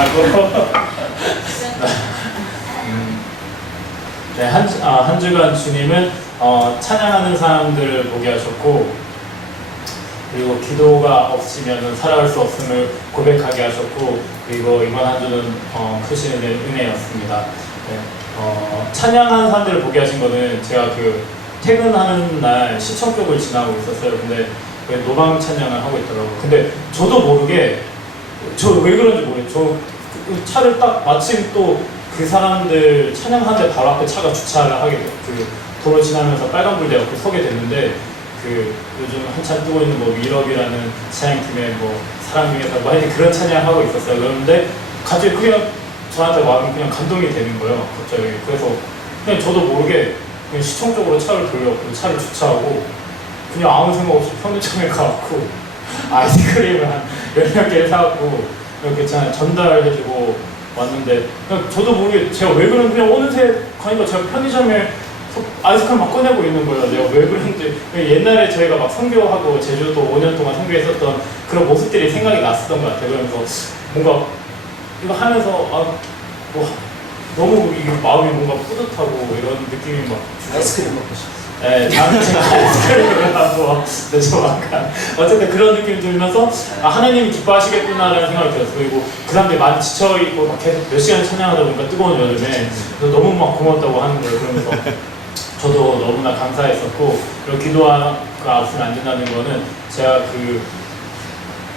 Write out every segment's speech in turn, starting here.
하고 네, 한 주간 주님은 찬양하는 사람들을 보게 하셨고, 그리고 기도가 없으면 살아갈 수 없음을 고백하게 하셨고, 그리고 이번 한 주는 크신 은혜였습니다. 네, 찬양하는 사람들을 보게 하신 거는 제가 그 퇴근하는 날 시청 쪽을 지나고 있었어요. 근데 노방 찬양을 하고 있더라고요. 근데 저도 모르게, 저 왜 그런지 모르겠어요. 저 차를 딱 마침 또 그 사람들 찬양하는데 바로 앞에 차가 주차를 하게 돼요. 그 도로 지나면서 빨간불 대갖고 서게 됐는데, 그 요즘 한참 뜨고 있는 뭐 위럽이라는 찬양팀의 뭐 사람 중에서 뭐 하여튼 그런 찬양을 하고 있었어요. 그런데 갑자기 그냥 저한테 마음이 그냥 감동이 되는 거예요. 갑자기. 그래서 그냥 저도 모르게 그냥 시청 쪽으로 차를 돌려고 차를 주차하고 그냥 아무 생각 없이 편의점에 가갖고 아이스크림을 한 10몇 개를 사갖고 이렇게 전달해주고 왔는데, 그냥 저도 모르게 제가 왜 그런지 그냥 어느새 가니까 제가 편의점에 아이스크림 막 꺼내고 있는 거예요. 내가 왜 그런지. 옛날에 저희가 막 선교하고 제주도 5년 동안 선교했었던 그런 모습들이 생각이 났었던 것 같아요. 그러면서 뭔가 이거 하면서 뭐 너무 이게 마음이 뭔가 뿌듯하고 이런 느낌이 막 아이스크림 먹고 싶어. 네, 다음에 제가 아이스크림을 하고 좀 약간 어쨌든 그런 느낌이 들면서 하나님이 기뻐하시겠구나라는 생각이 들었어요. 그리고 그 사람들이 많이 지쳐있고 막 계속 몇 시간 찬양하다 보니까 뜨거운 여름에 너무 막 고맙다고 하는 거예요. 그러면서 저도 너무나 감사했었고, 그리고 기도가 없으면 안 된다는 거는 제가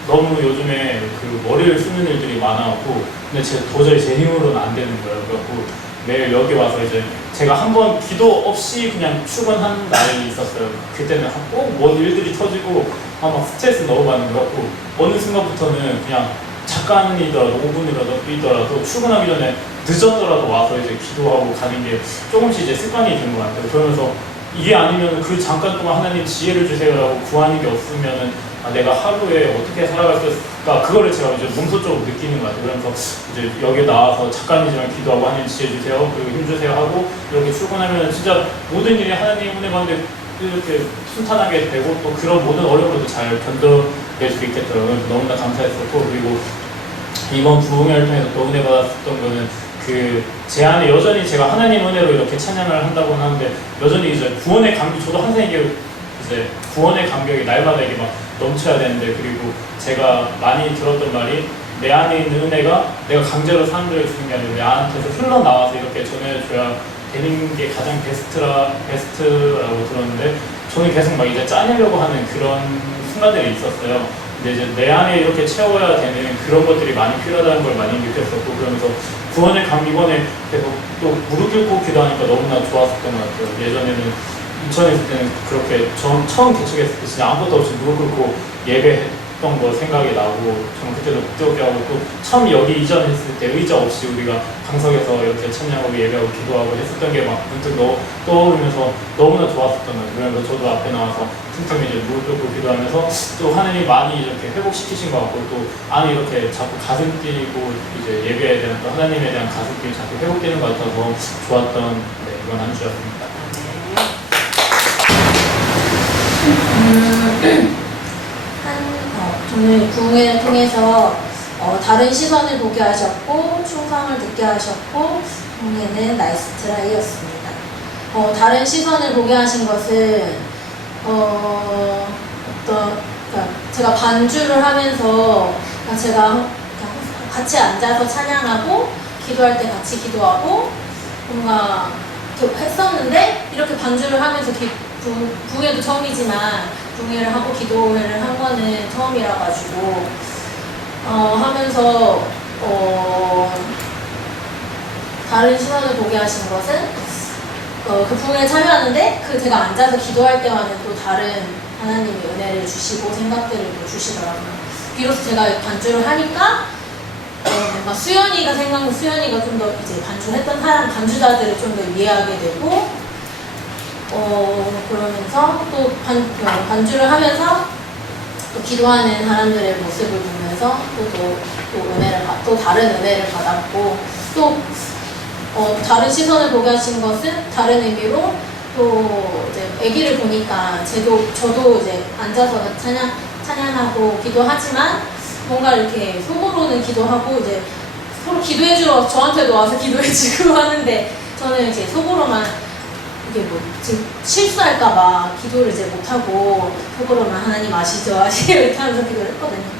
너무 요즘에 머리를 쓰는 일들이 많아갖고, 근데 제가 도저히 제 힘으로는 안 되는 거예요. 그래갖고 매일 여기 와서 이제 제가 한번 기도 없이 그냥 출근한 날이 있었어요. 그때는 꼭 뭔 일들이 터지고 막 스트레스 너무 받는 것 같고, 어느 순간부터는 그냥 잠깐이더라도 5분이라도 출근하기 전에 늦었더라도 와서 이제 기도하고 가는 게 조금씩 이제 습관이 된 것 같아요. 그러면서 이게 아니면 그 잠깐 동안 하나님 지혜를 주세요라고 구하는 게 없으면은 내가 하루에 어떻게 살아갈 수 있을까, 그거를 제가 이제 몸소적으로 느끼는 것 같아요. 그러면서 이제 여기에 나와서 잠깐이지만 기도하고 하나님 지혜 주세요, 그리고 힘 주세요 하고 이렇게 출근하면 진짜 모든 일이 하나님 은혜 가운데 이렇게 순탄하게 되고, 또 그런 모든 어려움도 잘 견뎌낼 수 있겠더라고요. 너무나 감사했었고, 그리고 이번 부흥회 활동에서 또 은혜 받았었던 거는 제 안에 여전히 제가 하나님 은혜로 이렇게 찬양을 한다고 하는데, 여전히 이제 구원의 감격, 저도 항상 이제 구원의 감격이 날마다 이게 막 넘쳐야 되는데, 그리고 제가 많이 들었던 말이, 내 안에 있는 은혜가 내가 강제로 사람들에게 주는 게 아니고 내 안에서 흘러나와서 이렇게 전해줘야 되는 게 가장 베스트라고 들었는데, 저는 계속 막 이제 짜내려고 하는 그런 순간들이 있었어요. 근데 이제 내 안에 이렇게 채워야 되는 그런 것들이 많이 필요하다는 걸 많이 느꼈었고, 그러면서 구원의 감격에 계속 또 무릎 꿇고 기도하니까 너무나 좋았었던 것 같아요. 예전에는 인천에 있을 때는 그렇게 처음 개척했을 때 진짜 아무것도 없이 무릎 꿇고 예배했던 거 생각이 나고, 저는 그때도 뜨겁게 하고, 또 처음 여기 이전했을 때 의자 없이 우리가 방석에서 이렇게 찬양하고 예배하고 기도하고 했었던 게 막 문득 떠오르면서 너무나 좋았었던 것 같아요. 그래서 저도 앞에 나와서 틈틈이 이제 무릎 꿇고 기도하면서 또 하나님이 많이 이렇게 회복시키신 것 같고, 또 안에 이렇게 자꾸 가슴 뛰고 이제 예배에 대한, 또 하나님에 대한 가슴 뛰고 자꾸 회복되는 것 같아서 좋았던 이번 한 주였습니다. 저는 부흥회를 통해서 다른 시선을 보게 하셨고, 충성을 듣게 하셨고, 부흥회는 나이스 트라이였습니다. 다른 시선을 보게 하신 것은 그러니까 제가 반주를 하면서 제가 같이 앉아서 찬양하고 기도할 때 같이 기도하고 뭔가 했었는데, 이렇게 반주를 하면서 부흥회도 처음이지만 부흥회를 하고 기도회를 한 거는 처음이라 가지고 하면서 다른 시선을 보게 하신 것은 그 부흥회에 참여하는데 제가 앉아서 기도할 때와는 또 다른 하나님의 은혜를 주시고 생각들을 또 주시더라고요. 비로소 제가 반주를 하니까 뭔가 수연이가 좀 더 이제 반주했던 반주자들을 좀 더 이해하게 되고, 그러면서 또 반주를 하면서 또 기도하는 사람들의 모습을 보면서 또 다른 은혜를 받았고, 또 다른 시선을 보게 하신 것은 다른 의미로 또 이제 아기를 보니까 저도 이제 앉아서 찬양하고 기도하지만 뭔가 이렇게 속으로는 기도하고 이제 서로 기도해주러 저한테도 와서 기도해주고 하는데 저는 이제 속으로만 이게 뭐 지금 실수할까봐 기도를 이제 못하고 속으로만 하나님 아시죠 이렇게 하면서 기도를 했거든요.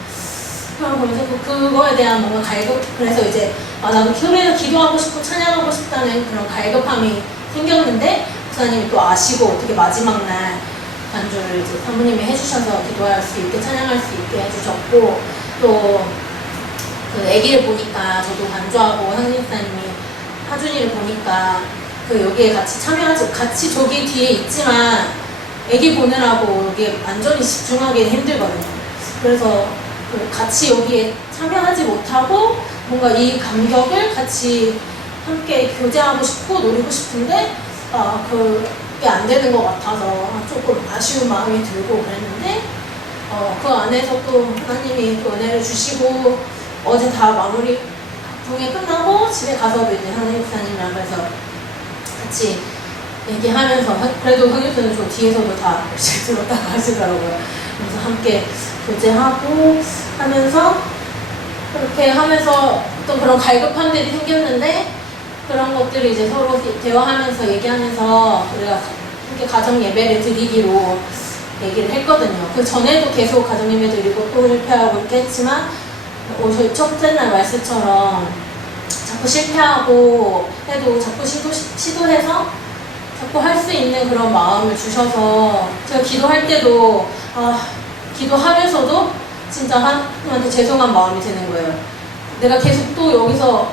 그러면서 그거에 대한 뭔가 그래서 이제 나도 교회에서 기도하고 싶고 찬양하고 싶다는 그런 갈급함이 생겼는데 목사님이 또 아시고 어떻게 마지막 날 간주를 이제 사모님이 해주셔서 기도할 수 있게 찬양할 수 있게 해주셨고 또 그 아기를 보니까 저도 간주하고 상진사님이 하준이를 보니까 그 여기에 같이 참여하지 같이 저기 뒤에 있지만 아기 보느라고 여기에 완전히 집중하기 힘들거든요. 그래서 그 같이 여기에 참여하지 못하고 뭔가 이 감격을 같이 함께 교제하고 싶고 누리고 싶은데 그게 안 되는 것 같아서 조금 아쉬운 마음이 들고 그랬는데 그 안에서 또 하나님이 또 은혜를 주시고 어제 다 마무리 부흥이 끝나고 집에 가서도 이제 한일사님이랑 그래서 같이 얘기하면서 그래도 한일사님 저 뒤에서도 다 열심히 들었다고 하시더라고요. 그래서 함께 교제하고 하면서 그렇게 하면서 또 그런 갈급함들이 생겼는데 그런 것들을 이제 서로 대화하면서 얘기하면서 우리가 함께 가정 예배를 드리기로 얘기를 했거든요. 그 전에도 계속 가정 예배 드리고 또 실패하고 이렇게 했지만 저희 첫째 날 말씀처럼 자꾸 실패하고 해도 자꾸 시도해서 자꾸 할 수 있는 그런 마음을 주셔서 제가 기도할 때도 기도하면서도 진짜 하나님한테 죄송한 마음이 드는 거예요. 내가 계속 또 여기서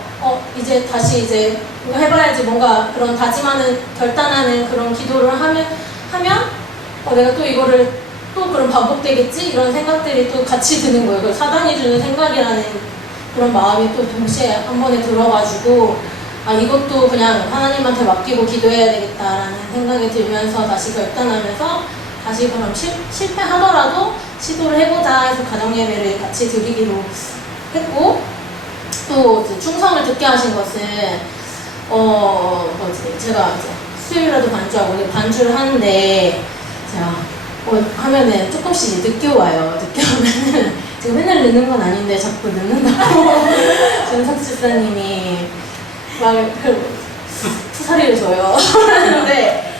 이제 다시 이제 이거 해봐야지 뭔가 그런 다짐하는 결단하는 그런 기도를 하면 내가 또 이거를 또 그럼 반복되겠지? 이런 생각들이 또 같이 드는 거예요. 그 사단이 주는 생각이라는 그런 마음이 또 동시에 한 번에 들어가지고 이것도 그냥 하나님한테 맡기고 기도해야 되겠다라는 생각이 들면서 다시 결단하면서 다시 그럼 실패하더라도 시도를 해보자 해서 가정예배를 같이 드리기로 했고 또 충성을 듣게 하신 것은 제가 이제 수요일에도 반주하고 반주를 하는데 제가 하면은 조금씩 늦게 와요. 늦게 오면은 제가 맨날 늦는 건 아닌데 자꾸 늦는다고 전석 집사님이 막 투사리를 줘요. 그런데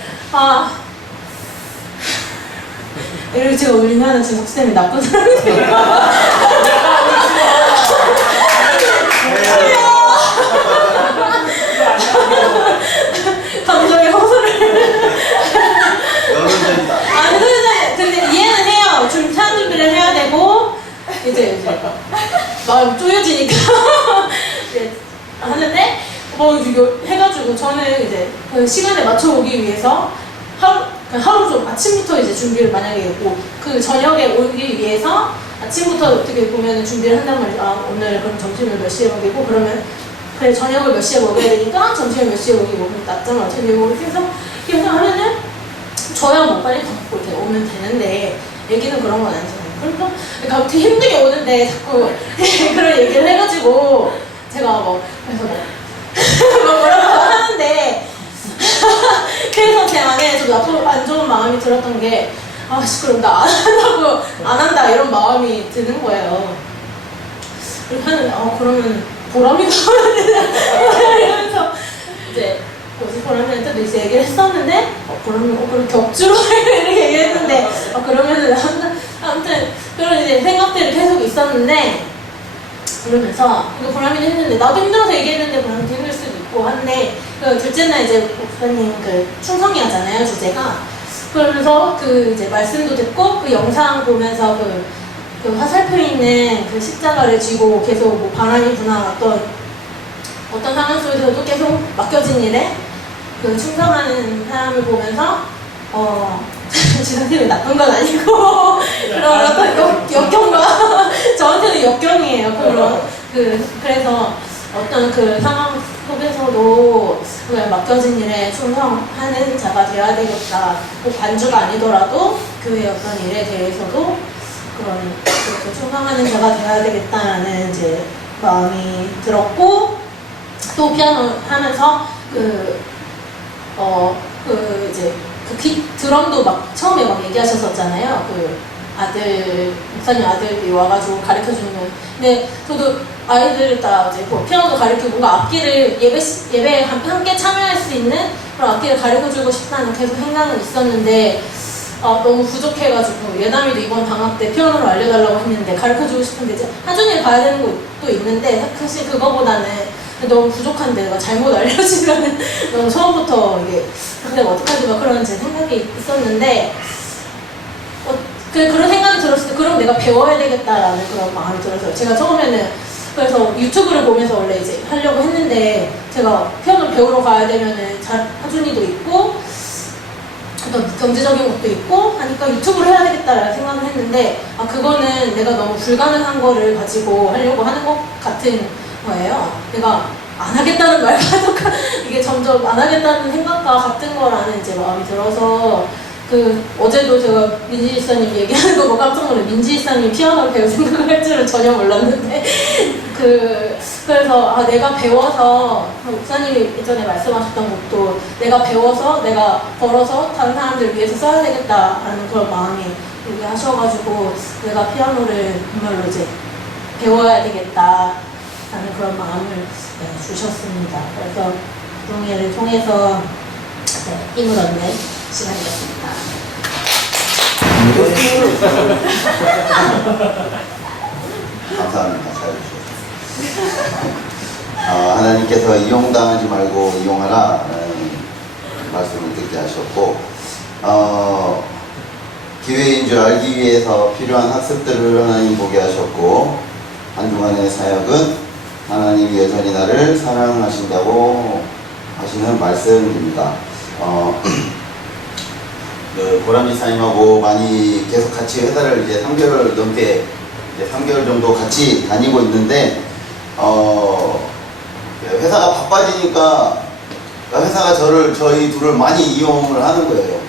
이렇게 제가 올리면 전석 쌤이 나쁜 사람이 돼요. 감정의 호소를 근데 이해는 해요. 좀 사람 준비를 해야 되고 이제 마음 쪼여지니까 하는데 해가지고 저는 이제 그 시간에 맞춰 오기 위해서 하루 좀 아침부터 이제 준비를 만약에 했고 그 저녁에 오기 위해서 아침부터 어떻게 보면 준비를 한단 말이죠. 오늘 그럼 점심을 몇 시에 먹이고 그러면 그래 저녁을 몇 시에 먹어야 되니까 점심을 몇 시에 먹이고 낮잠을 어떻게 되고 그래서 하면은 저야 뭐 빨리 밥 먹고 이렇게 오면 되는데 얘기는 그런 건 아니잖아요. 그러니까 되게 힘들게 오는데 자꾸 그런 얘기를 해가지고 제가 그래서 뭐라고 하는데 그래서 제 안에 좀 나쁘고 안 좋은 마음이 들었던 게 그럼 나 안 한다 이런 마음이 드는 거예요. 그래서 하는데 그러면 보람이 나오는데 이러면서 이제 보람이한테도 이제 얘기를 했었는데 그럼 격주로 이렇게 얘기했는데 그러면은 아무튼 그런 이제 생각들이 계속 있었는데 그러면서 이거 보람이도 했는데 나도 힘들어서 얘기했는데 보람이도 힘들 수도 있고 한데 그 둘째 날 이제 목사님 그 충성이 하잖아요 주제가. 그러면서 그 이제 말씀도 듣고 그 영상 보면서 그 화살표 있는 그 십자가를 쥐고 계속 뭐 바람이구나 어떤 상황 속에서도 계속 맡겨진 일에 그 충성하는 사람을 보면서 지상팀이 나쁜 건 아니고 그런 어떤 역경과 저한테는 역경이에요. 그래서 어떤 그 상황 속에서도 그냥 맡겨진 일에 충성하는 자가 되어야 되겠다. 꼭 반주가 아니더라도 교회 어떤 일에 대해서도 그렇게 충성하는 자가 되어야 되겠다는 이제 마음이 들었고 또 피아노 하면서 이제 드럼도 막 처음에 막 얘기하셨었잖아요. 목사님 아들이 와가지고 가르쳐주는. 근데 저도 아이들 다 이제 뭐 피아노도 가르치고 뭔가 악기를 예배에 함께 참여할 수 있는 그런 악기를 가르쳐주고 싶다는 계속 생각은 있었는데 너무 부족해가지고 예담이도 이번 방학 때 피아노를 알려달라고 했는데 가르쳐주고 싶은데 이제 하준이를 가야 되는 것도 있는데 사실 그거보다는 너무 부족한데 내가 잘못 알려주면은 너무 처음부터 이게 내가 어떡하지 막 그런 제 생각이 있었는데 그런 생각이 들었을 때 그럼 내가 배워야 되겠다라는 그런 마음이 들어서요. 제가 처음에는 그래서 유튜브를 보면서 원래 이제 하려고 했는데 제가 피아노를 배우러 가야 되면은 하준이도 있고 어떤 경제적인 것도 있고 하니까 유튜브를 해야 되겠다라는 생각을 했는데 그거는 내가 너무 불가능한 거를 가지고 하려고 하는 것 같은 거예요. 내가 안 하겠다는 말과도 이게 점점 안 하겠다는 생각과 같은 거라는 이제 마음이 들어서 어제도 제가 민지 지사님 얘기하는 거 보고 깜짝 놀랐어요. 민지 지사님 피아노를 배울 생각을 할 줄은 전혀 몰랐는데 그래서 내가 배워서 목사님이 예전에 말씀하셨던 것도 내가 배워서 내가 벌어서 다른 사람들 위해서 써야 되겠다라는 그런 마음이 얘기하셔가지고 내가 피아노를 정말로 이제 배워야 되겠다라는 그런 마음을 주셨습니다. 그래서 동의를 통해서 힘을 얻는 시간이었습니다. 감사합니다. 잘 주셔서. 하나님께서 이용당하지 말고 이용하라라는 말씀을 듣게 하셨고, 기회인 줄 알기 위해서 필요한 학습들을 하나님 보게 하셨고, 한동안의 사역은 하나님이 여전히 나를 사랑하신다고 하시는 말씀입니다. 보람지 사님하고 많이 계속 같이 회사를 이제 3개월 넘게, 이제 3개월 정도 같이 다니고 있는데, 회사가 바빠지니까 회사가 저희 둘을 많이 이용을 하는 거예요.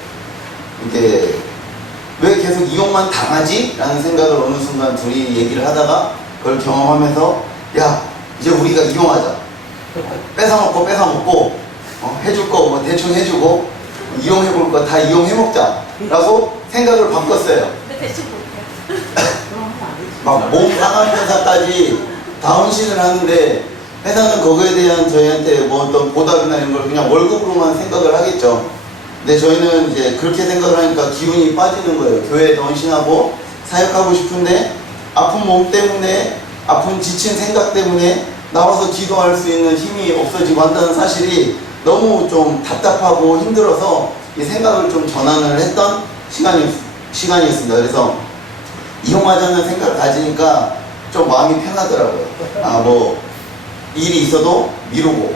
이게 왜 계속 이용만 당하지? 라는 생각을 어느 순간 둘이 얘기를 하다가 그걸 경험하면서 야, 이제 우리가 이용하자. 뺏어먹고 해줄 거 뭐 대충 해주고 이용해볼 거 다 이용해먹자 라고 생각을 바꿨어요. 근데 대충 못해요. 막 몸 상한 회사까지 다 헌신을 하는데 회사는 거기에 대한 저희한테 뭐 어떤 보답이나 이런 걸 그냥 월급으로만 생각을 하겠죠. 근데 저희는 이제 그렇게 생각을 하니까 기운이 빠지는 거예요. 교회에도 헌신하고 사역하고 싶은데 아픈 몸 때문에, 아픈 지친 생각 때문에 나와서 기도할 수 있는 힘이 없어지고 한다는 사실이 너무 좀 답답하고 힘들어서 이 생각을 좀 전환을 했던 시간이었습니다. 그래서 이용하자는 생각을 가지니까 좀 마음이 편하더라고요. 뭐 일이 있어도 미루고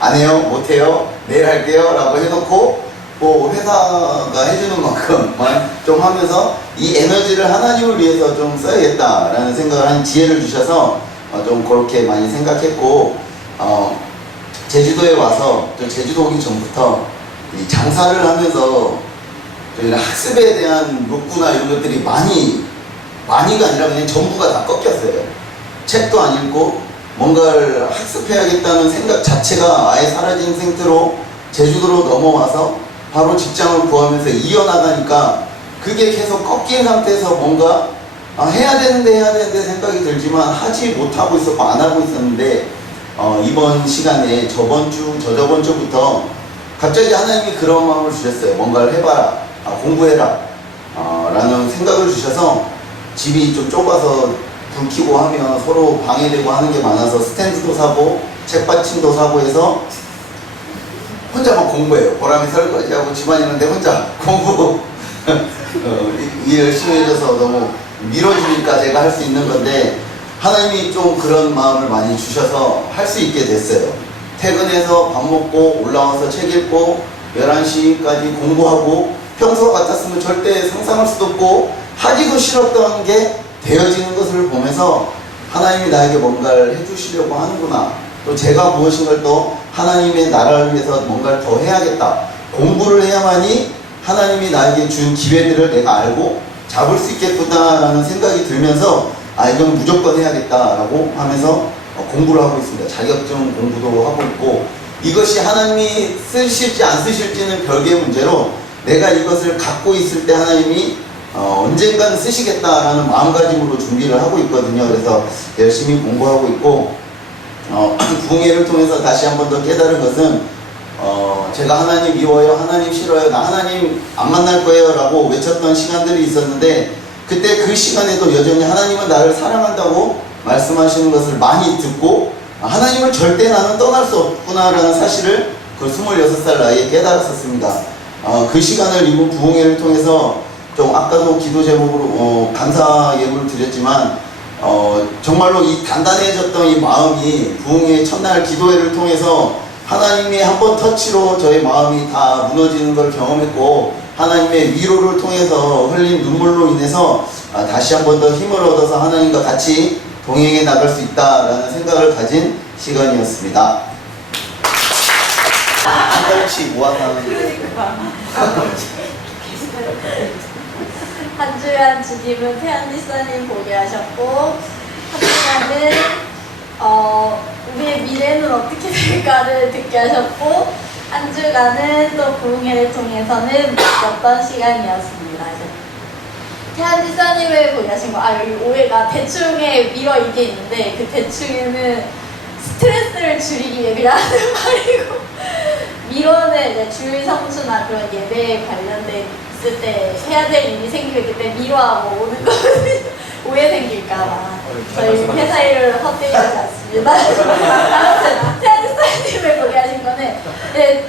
안 해요, 못 해요, 내일 할게요 라고 해놓고 뭐 회사가 해주는 만큼만 좀 하면서 이 에너지를 하나님을 위해서 좀 써야겠다라는 생각을 한 지혜를 주셔서 좀 그렇게 많이 생각했고, 제주도에 와서 제주도 오기 전부터 이 장사를 하면서 저희는 학습에 대한 욕구나 이런 것들이 많이가 아니라 그냥 전부가 다 꺾였어요. 책도 안 읽고 뭔가를 학습해야겠다는 생각 자체가 아예 사라진 상태로 제주도로 넘어와서 바로 직장을 구하면서 이어나가니까 그게 계속 꺾인 상태에서 뭔가 해야 되는데 생각이 들지만 하지 못하고 있었고 안 하고 있었는데, 이번 시간에 저번 주부터 갑자기 하나님이 그런 마음을 주셨어요. 뭔가를 해봐라, 공부해라 라는 생각을 주셔서 집이 좀 좁아서 불 켜고 하면 서로 방해되고 하는 게 많아서 스탠드도 사고 책받침도 사고 해서 혼자만 공부해요. 보람이 설거지하고 집안일인데 혼자 공부 일 열심히 해줘서 너무 밀어주니까 제가 할 수 있는 건데, 하나님이 좀 그런 마음을 많이 주셔서 할 수 있게 됐어요. 퇴근해서 밥 먹고 올라와서 책 읽고 11시까지 공부하고 평소 같았으면 절대 상상할 수도 없고 하기도 싫었던 게 되어지는 것을 보면서 하나님이 나에게 뭔가를 해주시려고 하는구나, 또 제가 무엇인가를 또 하나님의 나라를 위해서 뭔가를 더 해야겠다, 공부를 해야만이 하나님이 나에게 준 기회들을 내가 알고 잡을 수 있겠구나라는 생각이 들면서 이건 무조건 해야겠다라고 하면서 공부를 하고 있습니다. 자격증 공부도 하고 있고, 이것이 하나님이 쓰실지 안 쓰실지는 별개의 문제로 내가 이것을 갖고 있을 때 하나님이 언젠가는 쓰시겠다라는 마음가짐으로 준비를 하고 있거든요. 그래서 열심히 공부하고 있고, 부흥회를 통해서 다시 한 번 더 깨달은 것은, 제가 하나님 미워요, 하나님 싫어요, 나 하나님 안 만날 거예요 라고 외쳤던 시간들이 있었는데, 그때 그 시간에도 여전히 하나님은 나를 사랑한다고 말씀하시는 것을 많이 듣고, 하나님을 절대 나는 떠날 수 없구나라는 사실을 그 26살 나이에 깨달았었습니다. 그 시간을 이번 부흥회를 통해서 좀 아까도 기도 제목으로 감사 예물을 드렸지만, 정말로 이 단단해졌던 이 마음이 부흥회 첫날 기도회를 통해서 하나님의 한 번 터치로 저의 마음이 다 무너지는 걸 경험했고, 하나님의 위로를 통해서 흘린 눈물로 인해서 다시 한 번 더 힘을 얻어서 하나님과 같이 동행해 나갈 수 있다라는 생각을 가진 시간이었습니다. 한 달씩 모아서 하는 한 주간 주님은 태연 지사님 보게 하셨고, 한 주간은 우리의 미래는 어떻게 될까를 듣게 하셨고, 한 주간은 또 부흥회를 통해서는 어떤 시간이었습니다. 태연 지사님을 보게 하신 거, 여기 오해가 대충에 미뤄 이게 있는데, 그 대충에는 스트레스를 줄이기 위해 그냥 하는 말이고, 미뤄는 이제 주일 성수나 그런 예배에 관련된 있을 때 해야 될 일이 생기면 그때 미뤄하고 오는 거거든요. 오해 생길까봐. 저희 회사 일을 헛되이 하지 않습니다. 아무튼 태연 지사님을 보게 하신 거는 이제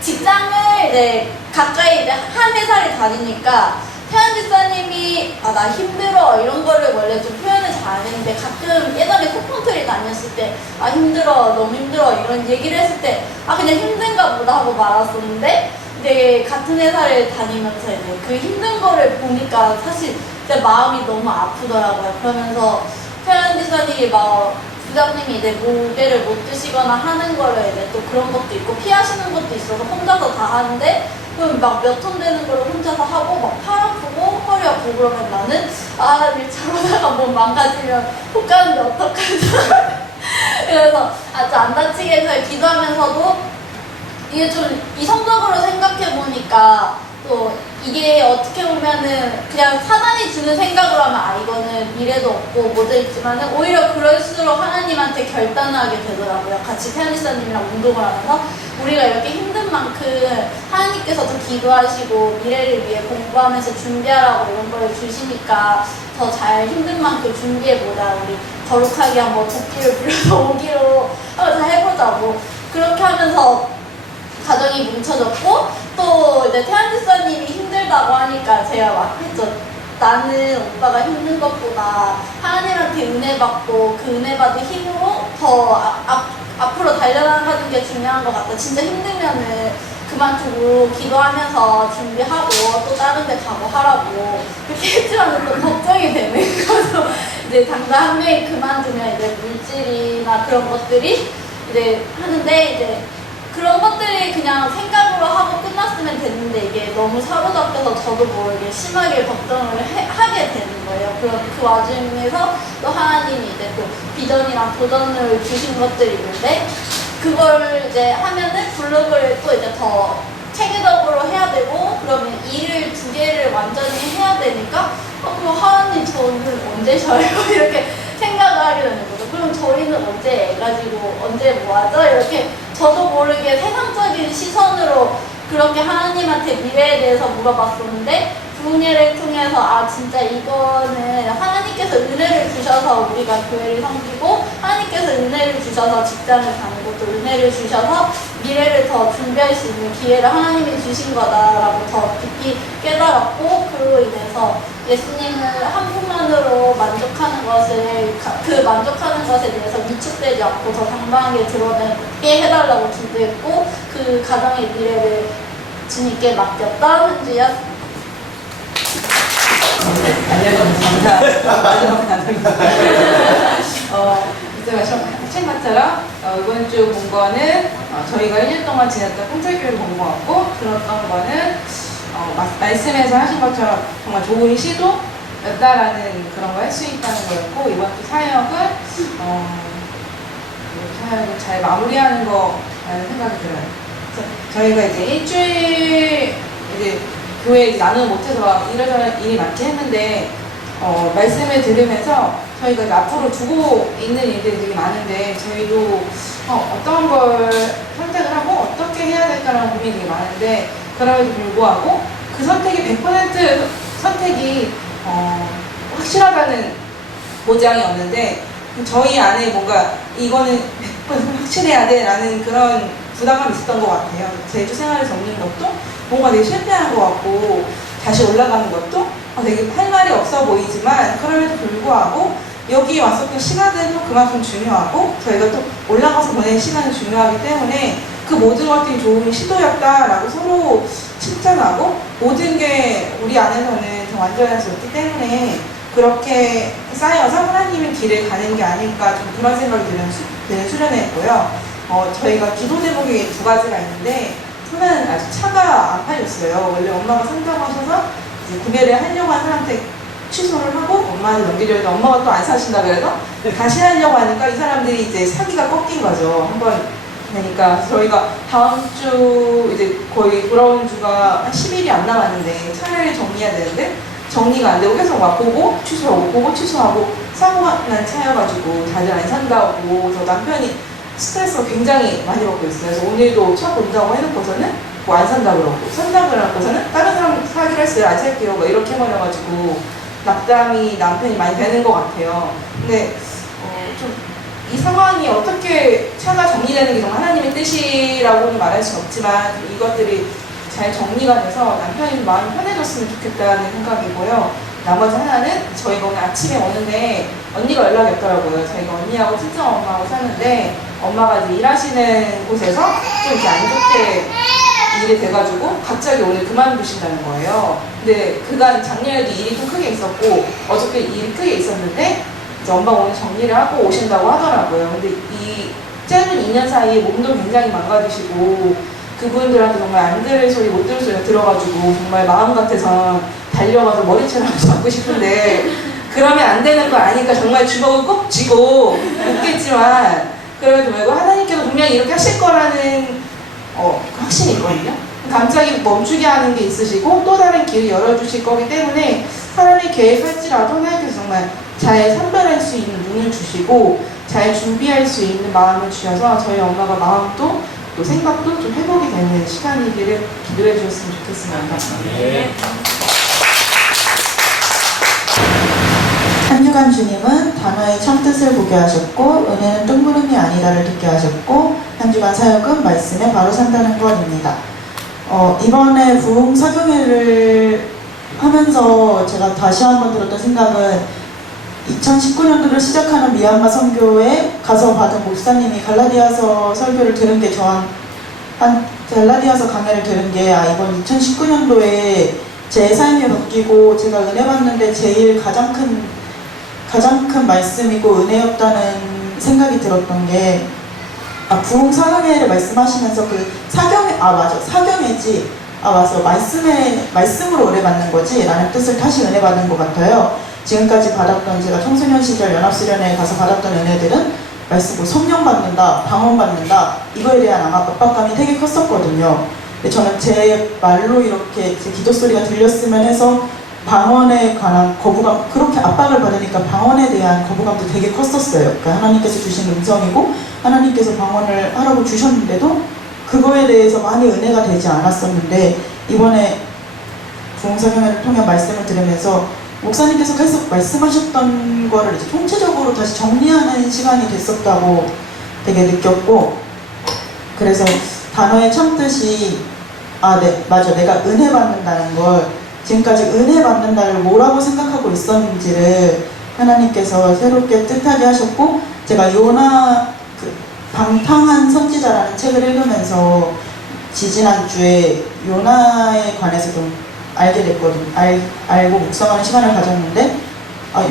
직장을 이제 가까이 이제 한 회사를 다니니까 태연 지사님이 나 힘들어 이런 거를 원래 좀 표현을 잘 안 했는데, 가끔 예전에 소풍트를 다녔을 때 힘들어 너무 힘들어 이런 얘기를 했을 때 그냥 힘든가 보다 하고 말았었는데, 근데 같은 회사를 다니면서 이제 그 힘든 거를 보니까 사실 제 마음이 너무 아프더라고요. 그러면서 태연 지사님이 부장님이 이제 무게를 못 드시거나 하는 거를 이제 또 그런 것도 있고 피하시는 것도 있어서 혼자서 다 하는데, 그럼 몇 톤 되는 걸 혼자서 하고 팔 아프고 허리 아프고 그러면 나는 저러다가 뭐 망가지면 혹 가는데 어떡하지? 그래서 아주 안 다치게 해서 기도하면서도 이게 좀 이성적으로 생각해 보니까 또 이게 어떻게 보면은 그냥 사단이 주는 생각으로 하면 이거는 미래도 없고 뭐도 있지만은 오히려 그럴수록 하나님한테 결단하게 되더라고요. 같이 태연 지사님이랑 운동을 하면서 우리가 이렇게 힘든 만큼 하나님께서 더 기도하시고 미래를 위해 공부하면서 준비하라고 이런 걸 주시니까 더 잘 힘든 만큼 준비해보자. 우리 거룩하게 한번 도끼를 불려서 오기로 잘 해보자고. 그렇게 하면서 가정이 뭉쳐졌고, 또 이제 태연 지사님이 힘들다고 하니까 제가 막 했죠. 나는 오빠가 힘든 것보다 하나님한테 은혜 받고 그 은혜 받은 힘으로 더 앞으로 달려나가는 게 중요한 것 같다. 진짜 힘들면은 그만두고 기도하면서 준비하고 또 다른 데 가고 하라고 그렇게 했지만 또 걱정이 되는 거죠. 이제 당장 한 명이 그만두면 이제 물질이나 그런 것들이 이제 하는데, 이제 그런 것들이 그냥 생각으로 하고 끝났으면 됐는데 이게 너무 사로잡혀서 저도 모르게 심하게 걱정을 하게 되는 거예요. 그 와중에서 또 하나님이 이제 또 비전이랑 도전을 주신 것들이 있는데, 그걸 이제 하면은 블로그를 또 이제 더 체계적으로 해야 되고, 그러면 일을 2개를 완전히 해야 되니까 그럼 하나님 저는 언제 쉬어요? 이렇게 생각을 하게 되는 거죠. 그럼 저희는 언제 해가지고 언제 뭐하죠? 이렇게 저도 모르게 세상적인 시선으로 그렇게 하나님한테 미래에 대해서 물어봤었는데, 부흥회를 통해서 진짜 이거는 하나님께서 은혜를 주셔서 우리가 교회를 섬기고, 하나님께서 은혜를 주셔서 직장을 다니고, 또 은혜를 주셔서 미래를 더 준비할 수 있는 기회를 하나님이 주신 거다라고 더 깊이 깨달았고, 그로 인해서 예수님을 한 분만으로 만족하는 것을, 그 만족하는 것에 대해서 위축되지 않고 더 당당하게 드러내게 해달라고 기도했고, 그 가정의 미래를 주님께 맡겼던 현주였습니다. 감사합니다. 마지막 감사합니다. 이제 하신 것처럼 이번 주 본 거는 저희가 1년 동안 지냈던 통찰교회를 본 것 같고, 들었던 거는 말씀에서 하신 것처럼 정말 좋은 시도였다라는 그런 걸 할 수 있다는 거였고, 이번 주 사역은 사역을 잘 마무리하는 거라는 생각이 들어요. 그래서 저희가 이제 일주일 이제 교회 나누는 못해서 이러저런 일이 많긴 했는데 말씀을 들으면서 저희가 이제 앞으로 두고 있는 일들이 되게 많은데 저희도 어떤 걸 선택을 하고 어떻게 해야 될까라는 고민이 되게 많은데 그럼에도 불구하고 그 선택이 100% 선택이 확실하다는 보장이 없는데 저희 안에 뭔가 이거는 100% 확실해야 돼 라는 그런 부담감이 있었던 것 같아요. 제주 생활에서 없는 것도 뭔가 되게 실패한 것 같고 다시 올라가는 것도 되게 할 말이 없어 보이지만 그럼에도 불구하고 여기 왔었던 시간들도 그만큼 중요하고 저희가 또 올라가서 보낸 시간이 중요하기 때문에 그 모든 것들이 좋은 시도였다라고 서로 칭찬하고 모든 게 우리 안에서는 더 완전할 수 없기 때문에 그렇게 쌓여서 하나님의 길을 가는 게 아닐까 좀 그런 생각이 드는 수련회였고요. 저희가 기도 제목이 두 가지가 있는데 하나는 아직 차가 안 팔렸어요. 원래 엄마가 산다고 하셔서 이제 구매를 하려고 한 사람한테 취소를 하고 엄마한테 넘기려 했는데 엄마가 또 안 사신다 그래서 다시 하려고 하니까 이 사람들이 이제 사기가 꺾인 거죠. 한번 그러니까 저희가 다음 주 이제 거의 돌아온 주가 한 10일이 안 남았는데 차를 정리해야 되는데 정리가 안 되고 계속 막 보고 취소하고 보고 취소하고 사고가 난 차여가지고 다들 안 산다고 그래서 남편이 스트레스가 굉장히 많이 받고 있어요. 그래서 오늘도 차 본다고 해놓고서는 뭐 안 산다 그러고 산다 그러고서는 다른 사람 사기로 했어요. 안 살게요. 막 이렇게 해버려가지고 낙담이 남편이 많이 되는 것 같아요. 근데 좀 이 상황이 어떻게 차가 정리되는 게 정말 하나님의 뜻이라고는 말할 수 없지만 이것들이 잘 정리가 돼서 남편이 마음이 편해졌으면 좋겠다는 생각이고요. 나머지 하나는 저희가 오늘 아침에 오는데 언니가 연락이 왔더라고요. 저희가 언니하고 친정 엄마하고 사는데 엄마가 이제 일하시는 곳에서 좀 이렇게 안 좋게 일이 돼가지고 갑자기 오늘 그만두신다는 거예요. 근데 그간 작년에도 일이 좀 크게 있었고 어저께 일이 크게 있었는데 이제 엄마가 오늘 정리를 하고 오신다고 하더라고요. 근데 이 짧은 2년 사이에 몸도 굉장히 망가지시고 그분들한테 정말 안 들을 소리 못 들을 소리가 들어가지고 정말 마음 같아서 달려가서 머리채를 한번 잡고 싶은데 그러면 안 되는 거 아니까 정말 주먹을 꼭 쥐고 웃겠지만 그래도 말고 하나님께서 분명히 이렇게 하실 거라는 확신이 있거든요. 갑자기 멈추게 하는 게 있으시고 또 다른 길을 열어주실 거기 때문에 사람이 계획할지라도 하나님께서 정말 잘 선별할 수 있는 눈을 주시고 잘 준비할 수 있는 마음을 주셔서 저희 엄마가 마음도 또 생각도 좀 회복이 되는 시간이기를 기도해 주셨으면 좋겠습니다. 네. 한 주간 주님은 단어의 참뜻을 보게 하셨고 은혜는 뜬구름이 아니다를 듣게 하셨고 한 주간 사역은 말씀에 바로 산다는 것입니다. 이번에 부흥 사경회를 하면서 제가 다시 한번 들었던 생각은 2019년도를 시작하는 미얀마 선교에 가서 받은 목사님이 갈라디아서 설교를 들은 게 갈라디아서 강의를 들은 게 이번 2019년도에 제 삶이 바뀌고 제가 은혜 받는데 제일 가장 큰 말씀이고 은혜였다는 생각이 들었던 게 부흥 사경회를 말씀하시면서 그 사경회지 맞아 말씀으로 은혜 받는 거지 라는 뜻을 다시 은혜 받는 것 같아요. 지금까지 받았던 제가 청소년 시절 연합수련회에 가서 받았던 은혜들은 말씀 성령 받는다, 방언 받는다 이거에 대한 아마 압박감이 되게 컸었거든요. 근데 저는 제 말로 이렇게 제 기도 소리가 들렸으면 해서 방언에 관한 거부감, 그렇게 압박을 받으니까 방언에 대한 거부감도 되게 컸었어요. 그러니까 하나님께서 주신 음성이고 하나님께서 방언을 하라고 주셨는데도 그거에 대해서 많이 은혜가 되지 않았었는데 이번에 부흥사경회를 통해 말씀을 들으면서 목사님께서 계속 말씀하셨던 거를 이제 통체적으로 다시 정리하는 시간이 됐었다고 되게 느꼈고 그래서 단어의 참뜻이 네 맞아 내가 은혜 받는다는 걸 지금까지 은혜 받는다를 뭐라고 생각하고 있었는지를 하나님께서 새롭게 뜻하게 하셨고 제가 요나 방탕한 선지자라는 책을 읽으면서 지지난주에 요나에 관해서 좀 알게 됐거든요. 알고 묵상하는 시간을 가졌는데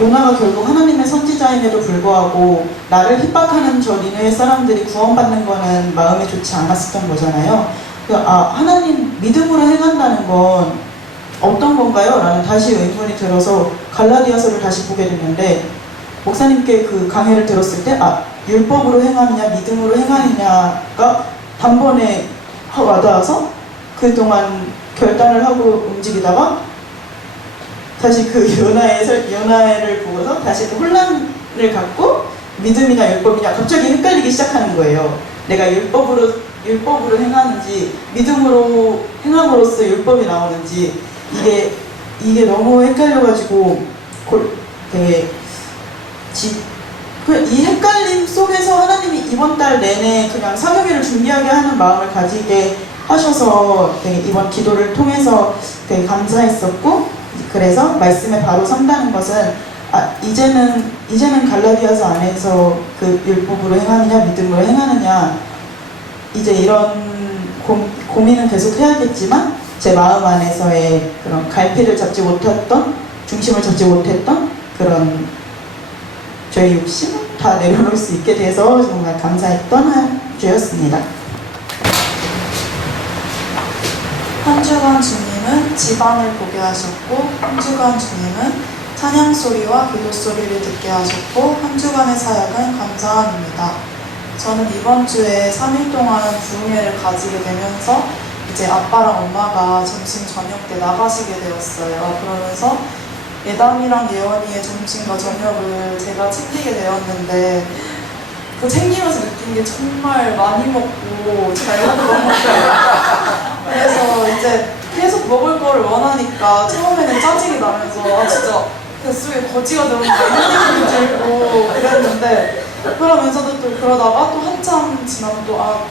요나가 결국 하나님의 선지자임에도 불구하고 나를 핍박하는 저 니느웨 사람들이 구원받는 거는 마음에 좋지 않았었던 거잖아요. 하나님 믿음으로 행한다는 건 어떤 건가요? 라는 다시 의문이 들어서 갈라디아서를 다시 보게 됐는데 목사님께 그 강의를 들었을 때 율법으로 행하느냐 믿음으로 행하느냐가 단번에 와닿아서 그동안 결단을 하고 움직이다가 다시 그 연하를 보고서 다시 또 혼란을 갖고 믿음이냐 율법이냐 갑자기 헷갈리기 시작하는 거예요. 내가 율법으로 행하는지 믿음으로 행함으로써 율법이 나오는지 이게 너무 헷갈려가지고 되게 이 헷갈림 속에서 하나님이 이번 달 내내 그냥 사교회를 준비하게 하는 마음을 가지게 하셔서 되게 이번 기도를 통해서 되게 감사했었고, 그래서 말씀에 바로 선다는 것은 이제는 갈라디아서 안에서 그 율법으로 행하느냐 믿음으로 행하느냐 이제 이런 고민은 계속 해야겠지만 제 마음 안에서의 그런 갈피를 잡지 못했던, 중심을 잡지 못했던 그런 저의 욕심을 다 내려놓을 수 있게 돼서 정말 감사했던 한 주였습니다. 한 주간 주님은 집안을 보게 하셨고, 한 주간 주님은 찬양 소리와 기도 소리를 듣게 하셨고, 한 주간의 사역은 감사함입니다. 저는 이번 주에 3일 동안 부흥회를 가지게 되면서 이제 아빠랑 엄마가 점심 저녁 때 나가시게 되었어요. 그러면서 예담이랑 예원이의 점심과 저녁을 제가 챙기게 되었는데, 그 챙기면서 느낀 게 정말 많이 먹고 잘 먹었어요. 그래서 이제 계속 먹을 거를 원하니까 처음에는 짜증이 나면서 진짜 뱃속에 거지가 들어온다 이런 느낌이 들고 그랬는데, 그러면서도 또 그러다가 또 한참 지나면 또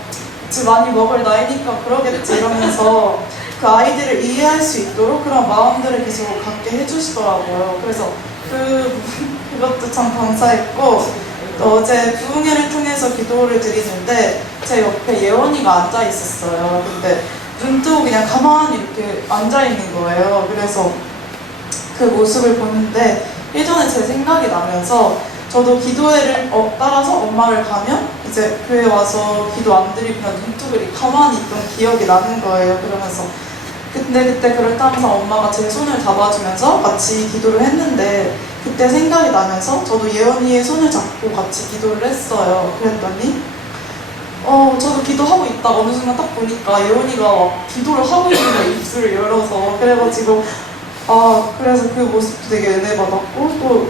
지금 많이 먹을 나이니까 그러겠지 이러면서 그 아이들을 이해할 수 있도록 그런 마음들을 계속 갖게 해주시더라고요. 그래서 그것도 참 감사했고, 어제 부흥회를 통해서 기도를 드리는데 제 옆에 예원이가 앉아 있었어요. 근데 눈 뜨고 그냥 가만히 이렇게 앉아 있는 거예요. 그래서 그 모습을 보는데 예전에 제 생각이 나면서 저도 기도회를 따라서 엄마를 가면 이제 교회 와서 기도 안 드리고 그냥 눈 뜨고 이렇게 가만히 있던 기억이 나는 거예요. 그러면서 그때 그럴 때면서 엄마가 제 손을 잡아주면서 같이 기도를 했는데, 그때 생각이 나면서 저도 예원이의 손을 잡고 같이 기도를 했어요. 그랬더니 저도 기도하고 있다 어느 순간 딱 보니까 예원이가 막 기도를 하고 있는 거예요. 입술을 열어서. 그래가지고 그래서 그 모습도 되게 은혜 받았고, 또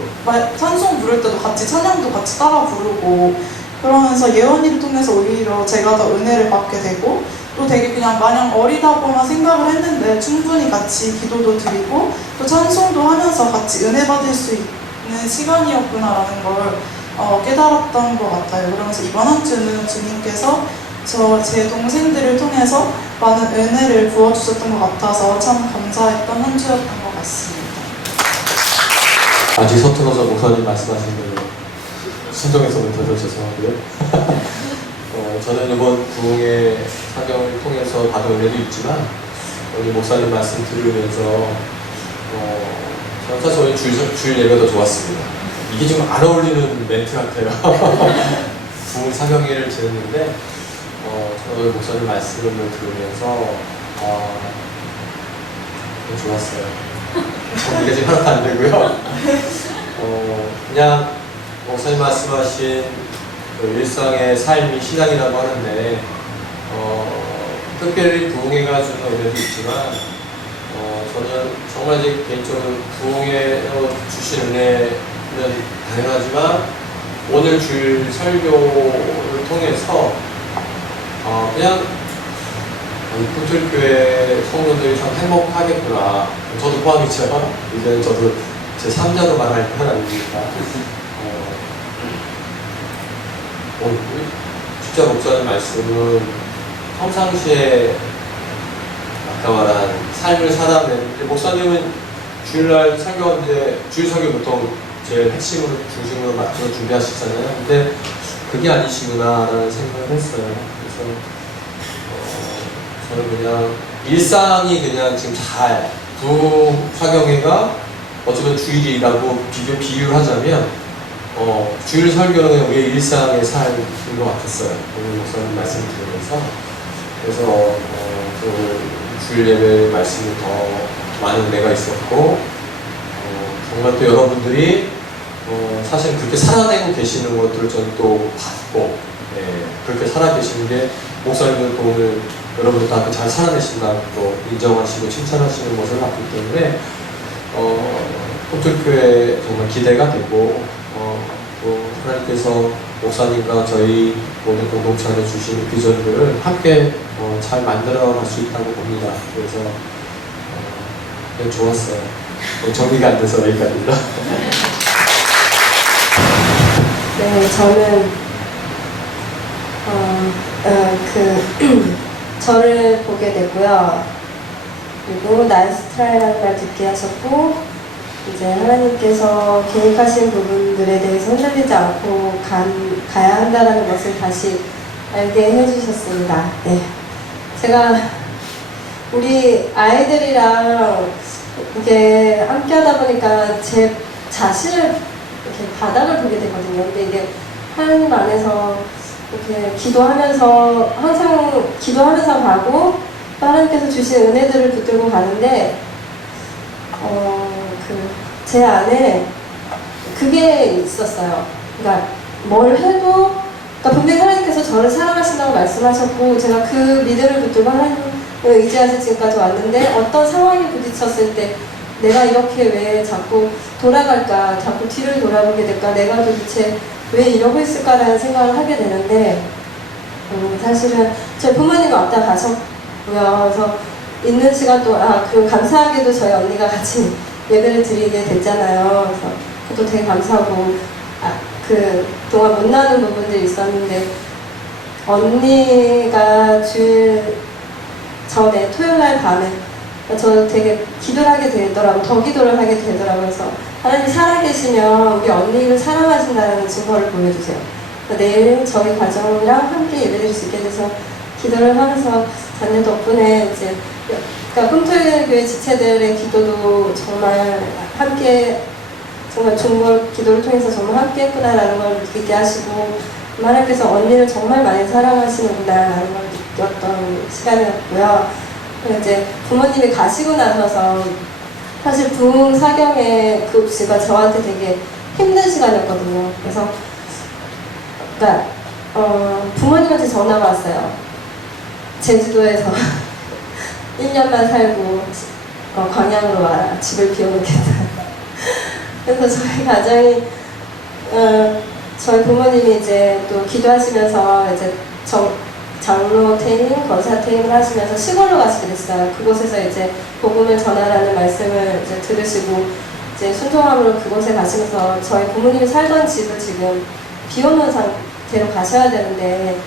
찬송 부를 때도 같이 찬양도 같이 따라 부르고, 그러면서 예원이를 통해서 오히려 제가 더 은혜를 받게 되고, 또 되게 그냥 마냥 어리다고만 생각을 했는데 충분히 같이 기도도 드리고 또 찬송도 하면서 같이 은혜 받을 수 있는 시간이었구나라는 걸 깨달았던 것 같아요. 그러면서 이번 한 주는 주님께서 제 동생들을 통해서 많은 은혜를 부어주셨던 것 같아서 참 감사했던 한 주였던 것 같습니다. 아직 서툴러서 목사님 말씀하신 대로 순종해서 못해서 죄송하고요. 저는 이번 부흥회 사경을 통해서 받은 은혜도 있지만 우리 목사님 말씀 들으면서 저는 사실 오늘 주일 예배가 더 좋았습니다. 이게 좀 안 어울리는 멘트 같아요. 부흥 사경회를 지냈는데 저는 목사님 말씀을 들으면서 좋았어요. 이게 지금 하나도 안 되고요. 그냥 목사님 말씀하신 일상의 삶이 신앙이라고 하는데 특별히 부흥회가 주는 은혜도 있지만 저는 정말 제 개인적으로 부흥회로 주신 은혜는 당연하지만 오늘 주일 설교를 통해서 그냥 이분들교회 성도들이 참 행복하겠구나. 저도 포함이죠. 이제는 저도 제 3자로 말할 편 아닙니까? 진짜 목사님 말씀은 평상시에 아까 말한 삶을 살아내는데, 목사님은 주일날 설교하는데 주일 설교 보통 제일 핵심으로 중심으로 맡아서 준비하시잖아요. 근데 그게 아니시구나라는 생각을 했어요. 그래서 저는 그냥 일상이 그냥 지금 잘 부흥사경회가 어쩌면 주일이라고 비유를 하자면 주일 설교는 그냥 우리의 일상의 삶인 것 같았어요. 오늘 목사님 말씀 들으면서. 그래서 주일 예배 말씀이 더 많은 은혜가 있었고, 정말 또 여러분들이 사실 그렇게 살아내고 계시는 것들을 저는 또 봤고, 그렇게 살아계시는 게 목사님들도 오늘 여러분들 다 잘 살아내신다고 또 인정하시고 칭찬하시는 모습을 봤기 때문에 꿈틀교회 정말 기대가 되고 또 하나님께서 목사님과 저희 모든 공동체 안에 주시는 비전들을 함께 잘 만들어 갈 수 있다고 봅니다. 그래서 그냥 좋았어요. 정리가 안 돼서 여기까지입니다. 네, 저는 저를 보게 됐고요. 그리고 나이스트라이라는 말 듣게 하셨고, 이제 하나님께서 계획하신 부분들에 대해서 흔들리지 않고 가야 한다는 것을 다시 알게 해주셨습니다. 네, 제가 우리 아이들이랑 이게 함께 하다 보니까 제 자신을 이렇게 바닥을 보게 되거든요. 근데 이게 하나님 안에서 이렇게 기도하면서 항상 기도하면서 가고 하나님께서 주신 은혜들을 붙들고 가는데 제 안에 그게 있었어요. 그러니까 뭘 해도 그러니까 분명히 하나님께서 저를 사랑하신다고 말씀하셨고 제가 그 믿음을 붙들고 하나님을 의지해서 지금까지 왔는데 어떤 상황에 부딪혔을 때 내가 이렇게 왜 자꾸 돌아갈까, 자꾸 뒤를 돌아보게 될까, 내가 도대체 왜 이러고 있을까라는 생각을 하게 되는데 사실은 제 부모님이 왔다 가셨고요. 그래서 있는 시간 동안 그리고 감사하게도 저희 언니가 같이 예배를 드리게 됐잖아요. 그래서 그것도 되게 감사하고 그 동안 못 나는 부분들이 있었는데 언니가 주일 전에 토요일날 밤에 저 되게 기도를 하게 되더라고요. 더 기도를 하게 되더라고요. 그래서 하나님 살아계시면 우리 언니를 사랑하신다는 증거를 보여주세요. 내일 저희 가정이랑 함께 예배드릴 수 있게 돼서 기도를 하면서 자녀 덕분에 이제 그러니까 꿈틀교회 지체들의 기도도 정말 함께 정말 중보 기도를 통해서 정말 함께 했구나라는 걸 느끼게 하시고 하나님께서 언니를 정말 많이 사랑하시는구나라는 걸 느꼈던 시간이었고요. 이제 부모님이 가시고 나서서 사실 부흥사경의 그 시가 저한테 되게 힘든 시간이었거든요. 그래서 그러니까 부모님한테 전화가 왔어요. 제주도에서 1년만 살고 광양으로 와라. 집을 비워놓겠다. 그래서 저희 가정이 저희 부모님이 이제 또 기도하시면서 이제 장로 퇴임, 권사 퇴임을 하시면서 시골로 가시게 됐어요. 그곳에서 이제 복음을 전하라는 말씀을 이제 들으시고 이제 순종함으로 그곳에 가시면서 저희 부모님이 살던 집을 지금 비워놓은 상태로 가셔야 되는데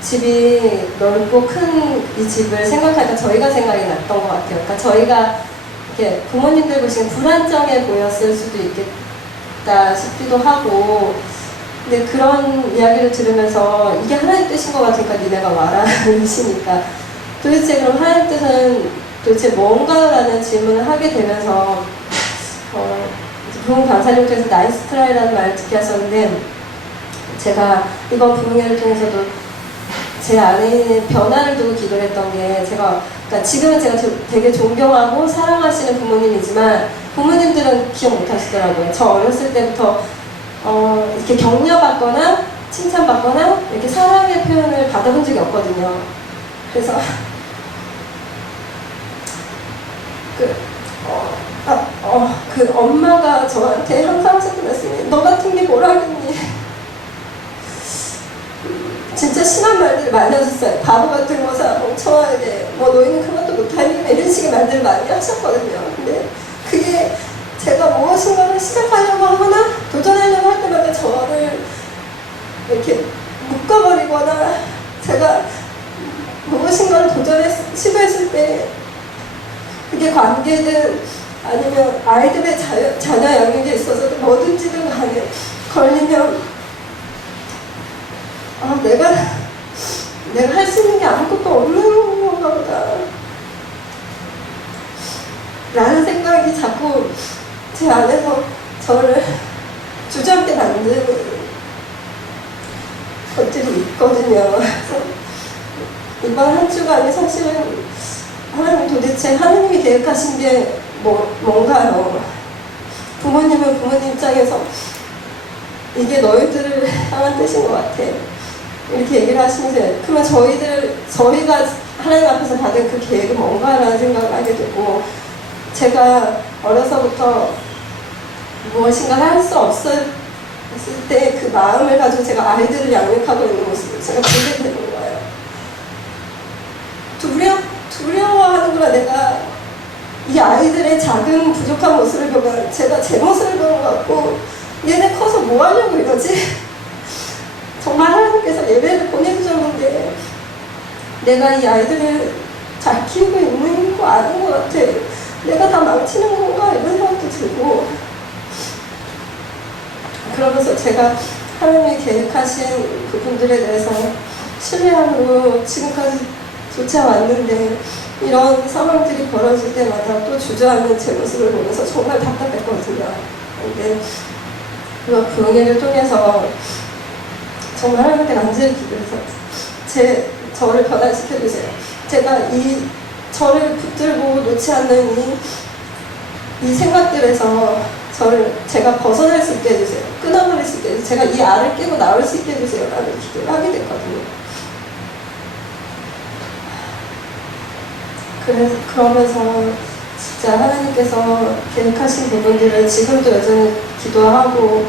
집이 넓고 큰 이 집을 생각하니까 저희가 생각이 났던 것 같아요. 그러니까 저희가 이렇게 부모님들 보시기엔 불안정해 보였을 수도 있겠다 싶기도 하고 근데 그런 이야기를 들으면서 이게 하나님 뜻인 것 같으니까 니네가 와라 이러시니까 도대체 그럼 하나님 뜻은 도대체 뭔가라는 질문을 하게 되면서 부흥 강사님을 통해서 나이스 트라이라는 말을 듣게 하셨는데 제가 이번 부흥회를 통해서도 제 안에 변화를 두고 기도를 했던 게 그러니까 지금은 제가 되게 존경하고 사랑하시는 부모님이지만 부모님들은 기억 못 하시더라고요. 저 어렸을 때부터 이렇게 격려받거나 칭찬받거나 이렇게 사랑의 표현을 받아본 적이 없거든요. 그래서 그 엄마가 저한테 항상 하셨던 말씀이 너 같은 게 뭘 하겠니? 진짜 심한 말들을 많이 하셨어요. 바보 같은 거사, 멍청하게, 너희는 그것도 못하니 이런 식의 말들을 많이 하셨거든요. 근데 그게 제가 무엇인가를 시작하려고 하거나 도전하려고 할 때마다 저를 이렇게 묶어버리거나 제가 무엇인가를 시도했을 때 그게 관계든 아니면 아이들의 자녀 양육에 있어서 뭐든지든 간에 걸리면 내가 할 수 있는 게 아무것도 없는 건가 보다 라는 생각이 자꾸 제 안에서 저를 주저앉게 만드는 것들이 있거든요. 그래서 이번 한 주간에 사실은 하나님 도대체 하나님이 계획하신 게 뭔가요? 부모님은 부모님 입장에서 이게 너희들을 향한 뜻인 것 같아. 이렇게 얘기를 하시는데, 그러면 저희가 하나님 앞에서 받은 그 계획은 뭔가라는 생각을 하게 되고, 제가 어려서부터 무엇인가 할 수 없었을 때 그 마음을 가지고 제가 아이들을 양육하고 있는 모습을 제가 보게 되는 거예요. 두려워하는구나. 내가 이 아이들의 작은 부족한 모습을 보면 제가 제 모습을 보는 것 같고, 얘네 커서 뭐 하려고 이러지? 정말 하나님께서 예배를 보내주셨는데 내가 이 아이들을 잘 키우고 있는 거 아닌 것 같아. 내가 다 망치는 건가? 이런 생각도 들고, 그러면서 제가 하나님이 계획하신 그분들에 대해서 신뢰함으로 지금까지 쫓아왔는데, 이런 상황들이 벌어질 때마다 또 주저하는 제 모습을 보면서 정말 답답했거든요. 근데 그 부흥회를 통해서 정말 하나님께 간절히 기도해서 저를 변화시켜주세요. 제가 저를 붙들고 놓지 않는 이 생각들에서 제가 벗어날 수 있게 해주세요. 끊어버릴 수 있게 해주세요. 제가 이 알을 깨고 나올 수 있게 해주세요. 라는 기도를 하게 됐거든요. 그러면서 진짜 하나님께서 계획하신 부분들을 지금도 여전히 기도하고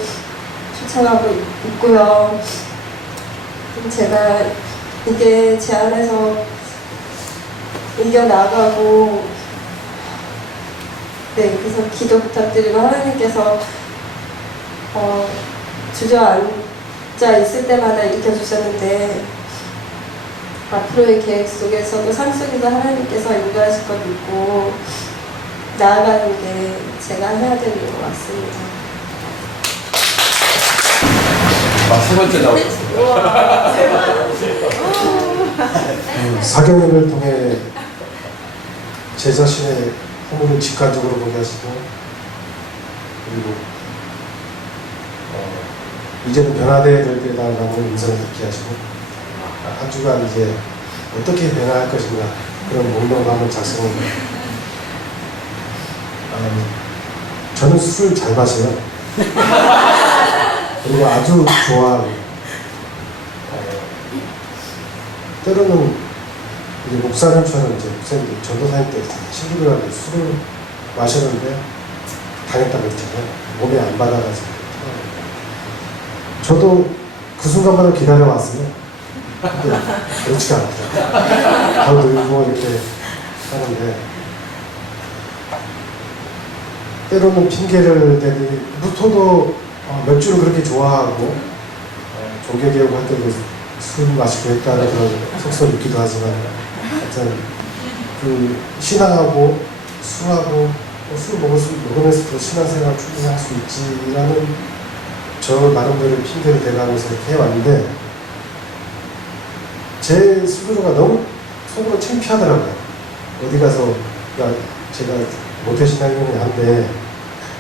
쫓아가고 있고요. 제가 이게 제 안에서 이겨나가고, 네, 그래서 기도 부탁드리고, 하나님께서 주저앉아 있을 때마다 일으켜주셨는데, 앞으로의 계획 속에서도 삶 속에서 하나님께서 인도하실 것 믿고 나아가는 게 제가 해야 되는 것 같습니다. 세 번째 나오셨습니다. 사경을 통해 제 자신의 허물을 직관적으로 보게 하시고, 그리고 이제는 변화되어야 될 때다라는 인상을 듣게 하시고, 한 주간 이제 어떻게 변화할 것인가 그런 목록을 작성을. 저는 술을 잘 마셔요. 그리고 아주 좋아하고, 때로는 이제 목사님처럼 이제 목사님 전도사님 때 친구들하고 술을 마셨는데 당했다 그랬잖아요. 몸에 안 받아가지고. 저도 그 순간마다 기다려왔어요. 근데 그렇지가 않더라고요. 더 늘고 이렇게 하는데, 때로는 핑계를 대니, 루토도 몇 주를 그렇게 좋아하고 종교개혁 할 때도 술 마시고 했다는 그런 속설이 있기도 하지만, 하여튼 그 신앙하고 술하고 술 먹으면서 또 신앙생활 충분히 할 수 있지라는 저 나름대로 핑계를 대가면서 이렇게 해왔는데, 제 스스로가 너무 속으로 창피하더라고요. 어디 가서, 제가 모태신앙이긴 한데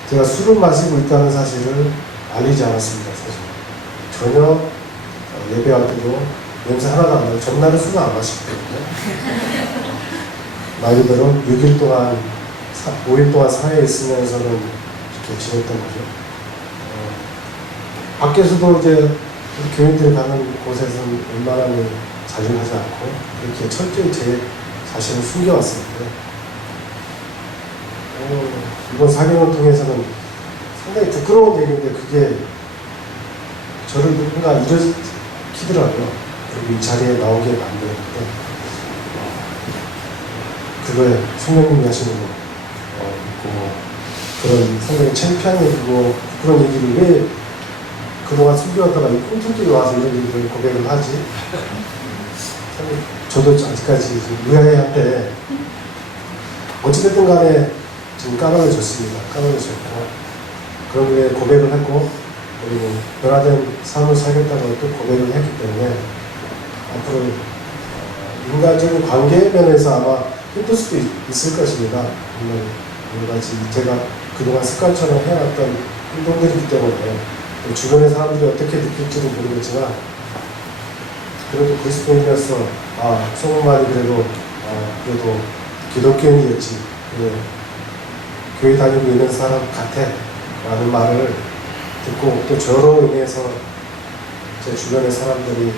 제가 술을 마시고 있다는 사실을 알리지 않았습니다. 사실 전혀 예배할 때도 냄새 하나도 안 나요. 전날은 술을 안 마시거든요. 말 그대로 6일 동안 5일 동안 사회에 있으면서는 이렇게 지냈던 거죠. 밖에서도 이제 우리 교인들이 가는 곳에서는 웬만하면 자중하지 않고 이렇게 철저히 제 자신을 숨겨왔었는데, 이번 사경을 통해서는 상당히 부끄러운 얘기인데 그게 저를 누군가 일으키더라고요. 그리고 이 자리에 나오게 만드는데, 그거에 성령님이 하시는 거 있고, 그런 상당히 창피한 얘기고 그런 얘기를 왜 그동안 숨겨왔다가 이 꿈틀기에 와서 이런 얘기를 고백을 하지? 저도 아직까지 의아해한데, 어찌됐든 간에 지금 까마귀졌습니다. 까마귀졌고, 그런 게 고백을 했고, 그리고 변화된 삶을 살겠다고 또 고백을 했기 때문에 앞으로 인간적인 관계 면에서 아마 힘들 수도 있을 것입니다. 물론 여러 가지 제가 그동안 습관처럼 해왔던 행동들이기 때문에 또 주변의 사람들이 어떻게 느낄지도 모르겠지만, 그래도 그리스도인이어서 소문만이 그래도 기독교인이었지, 교회 다니고 있는 사람 같아 라는 말을 듣고, 또 저로 인해서 제 주변의 사람들이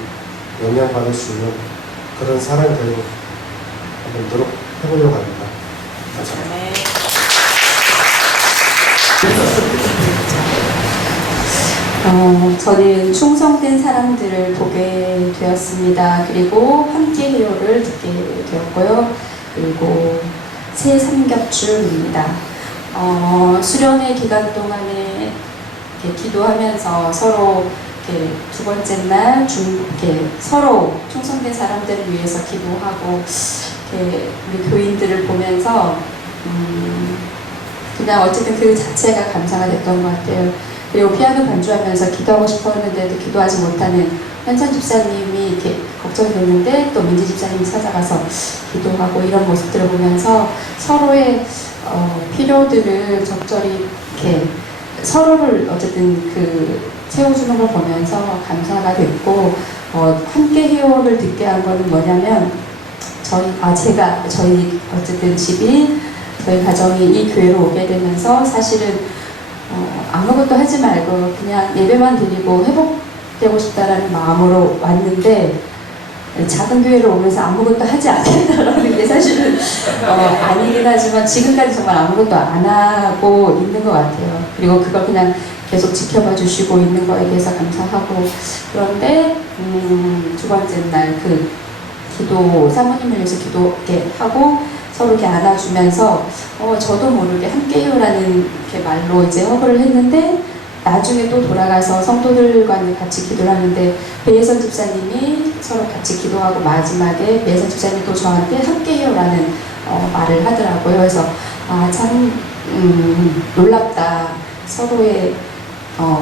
영향받을 수 있는 그런 사람이 되고 한번 노력해보려고 합니다. 감사합니다. 저는 충성된 사람들을 보게 되었습니다. 그리고 함께해요를 듣게 되었고요. 그리고 새 삼겹줄입니다. 수련회 기간 동안에 이렇게 기도하면서 서로 이렇게 두 번째 날 이렇게 서로 충성된 사람들을 위해서 기도하고 이렇게 우리 교인들을 보면서 그냥 어쨌든 그 자체가 감사가 됐던 것 같아요. 그리고 피아노 반주하면서 기도하고 싶었는데도 기도하지 못하는 현찬 집사님이 이렇게 걱정이 됐는데 또 민지 집사님이 찾아가서 기도하고 이런 모습들을 보면서 서로의 필요들을 적절히 이렇게 서로를 어쨌든 채워주는 걸 보면서 감사가 됐고 함께 해요를 듣게 한 거는 뭐냐면 저희 어쨌든 집이 저희 가정이 이 교회로 오게 되면서 사실은 아무것도 하지 말고 그냥 예배만 드리고 회복되고 싶다라는 마음으로 왔는데 작은 교회로 오면서 아무것도 하지 않겠다라는 게 사실은 아니긴 하지만 지금까지 정말 아무것도 안 하고 있는 것 같아요. 그리고 그걸 그냥 계속 지켜봐 주시고 있는 거에 대해서 감사하고 그런데 두 번째 날 기도 사모님을 위해서 기도 이렇게 하고 서로 이렇게 안아주면서 저도 모르게 함께요라는 이렇게 말로 이제 허그를 했는데 나중에 또 돌아가서 성도들과 같이 기도를 하는데 배예선 집사님이 서로 같이 기도하고 마지막에 배예선 집사님이 또 저한테 함께요라는 말을 하더라고요. 그래서 참 놀랍다. 서로의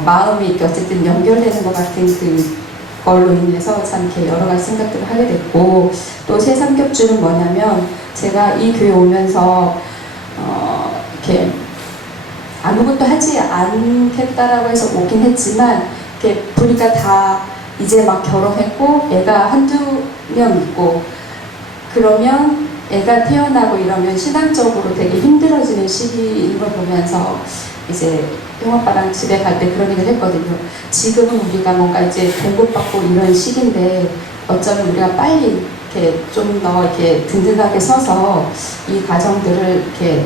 마음이 이렇게 어쨌든 연결되는 것 같은 걸로 인해서 참 이렇게 여러 가지 생각들을 하게 됐고 또 새 삼겹줄은 뭐냐면 제가 이 교회 오면서 이렇게 아무것도 하지 않겠다라고 해서 오긴 했지만 이렇게 보니까 다 이제 막 결혼했고 애가 한두 명 있고 그러면 애가 태어나고 이러면 신앙적으로 되게 힘들어지는 시기인 걸 보면서 이제 형아빠랑 집에 갈 때 그런 얘기를 했거든요. 지금은 우리가 뭔가 이제 공급받고 이런 시기인데 어쩌면 우리가 빨리 이렇게 좀 더 이렇게 든든하게 서서 이 가정들을 이렇게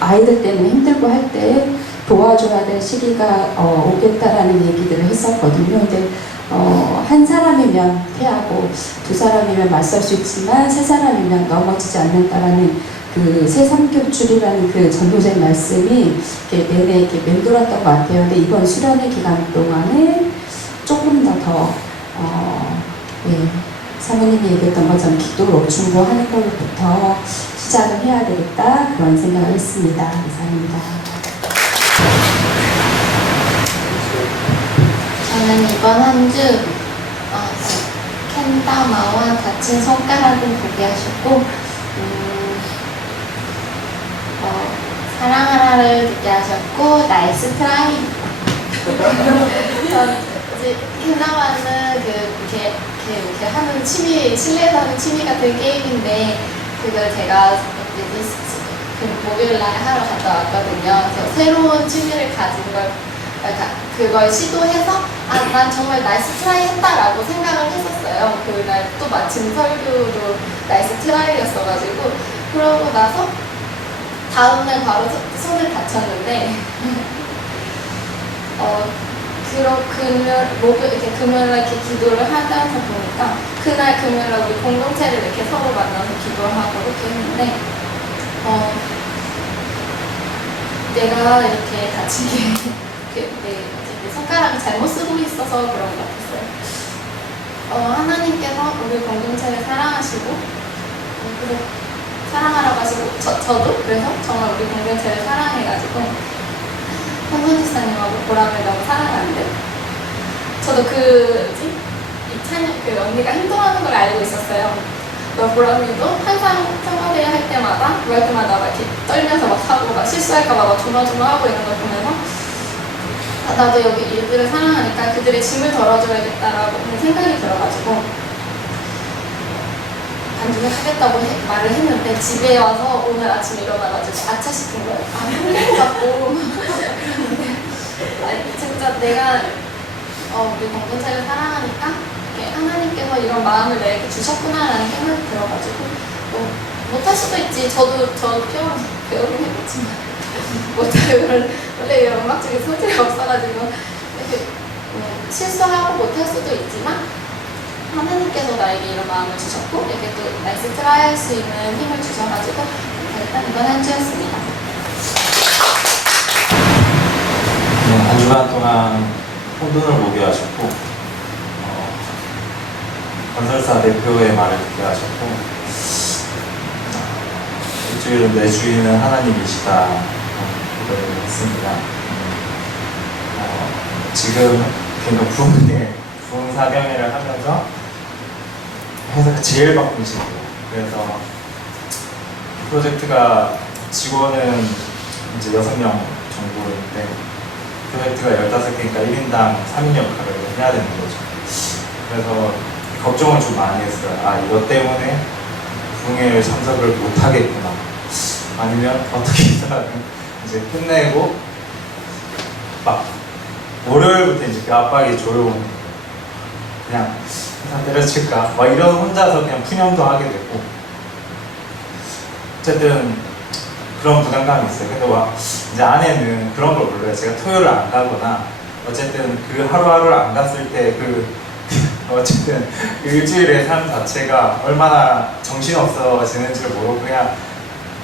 아이들 때문에 힘들고 할 때 도와줘야 될 시기가 오겠다라는 얘기들을 했었거든요. 근데 한 사람이면 패하고 두 사람이면 맞설 수 있지만 세 사람이면 넘어지지 않는다라는 새 삼겹줄이라는 전도된 말씀이 이렇게 내내 이렇게 맴돌았던 것 같아요. 근데 이번 수련회 기간 동안에 조금 더 사모님이 얘기했던 것처럼 기도로 중보하는 걸로부터 시작을 해야 되겠다 그런 생각을 했습니다. 감사합니다. 저는 이번 한 주 캔다마와 다친 손가락을 보게 하셨고 사랑하라를 듣게 하셨고 나이스 트라이 이제 캔다마는 이렇게 하는 실내에서 하는 취미 같은 게임인데 그걸 제가 목요일 날 하러 갔다 왔거든요. 그래서 새로운 취미를 가진 그걸 시도해서 난 정말 나이스 트라이 했다라고 생각을 했었어요. 그날 또 마침 설교도 나이스 트라이였어가지고 그러고 나서 다음날 바로 손을 다쳤는데 금요일날 이렇게 기도를 하다 보니까 그날 금요일날 우리 공동체를 이렇게 서로 만나서 기도하고 이렇게 했는데 내가 이렇게 다치게 내 손가락을 잘못 쓰고 있어서 그런 것 같았어요. 하나님께서 우리 공동체를 사랑하시고 그리고 사랑하라고 하시고 저도 그래서 정말 우리 공동체를 사랑해가지고 현선 집사님하고 보람을 너무 사랑하는데 저도 언니가 힘들어하는 걸 알고 있었어요. 보람이도 항상 청와대 할 때마다 막 이렇게 떨면서 막 하고 막 실수할까봐 막 조마조마하고 이런 걸 보면서 나도 여기 얘들을 사랑하니까 그들의 짐을 덜어줘야겠다라고 생각이 들어가지고 반죽을 하겠다고 말을 했는데 집에 와서 오늘 아침에 일어나가지고 아차 싶은 거예요. 힘들 것 같고 그런데 진짜 내가 우리 공동체를 사랑하니까 이렇게 하나님께서 이런 마음을 내게 주셨구나라는 생각이 들어가지고 못할 수도 있지. 저도 피아노 배우긴 했지만 못해요. 원래 이런 음악 쪽에 소질이 없어가지고 이렇게 실수하고 못할 수도 있지만 하나님께서 나에게 이런 마음을 주셨고 이렇게 또 나이스 트라이 할 수 있는 힘을 주셔가지고 일단 이번 한 주였습니다. 네, 한 주간 동안 혼돈을 보게 하셨고 건설사 대표의 말을 듣게 하셨고 일주일은 내 주인은 하나님이시다 기도를 했습니다. 지금 부흥 사경회를 하면서 회사가 제일 바쁜 시기예요. 그래서 프로젝트가 직원은 이제 6명 정도인데 프로젝트가 15개니까 1인당 3인 역할을 해야 되는 거죠. 그래서 걱정을 좀 많이 했어요. 아, 이것 때문에 부흥회를 참석을 못 하겠구나. 아니면 어떻게 해서든 이제 끝내고 막 월요일부터 이제 그 압박이 조여오는 그냥 회사 때려칠까 막 이런 혼자서 그냥 푸념도 하게 되고 어쨌든 그런 부담감이 있어요. 근데 와 이제 아내는 그런 걸 몰라요. 제가 토요일을 안 가거나 어쨌든 그 하루하루를 안 갔을 때 어쨌든 그 일주일의 삶 자체가 얼마나 정신없어지는지를 모르고 그냥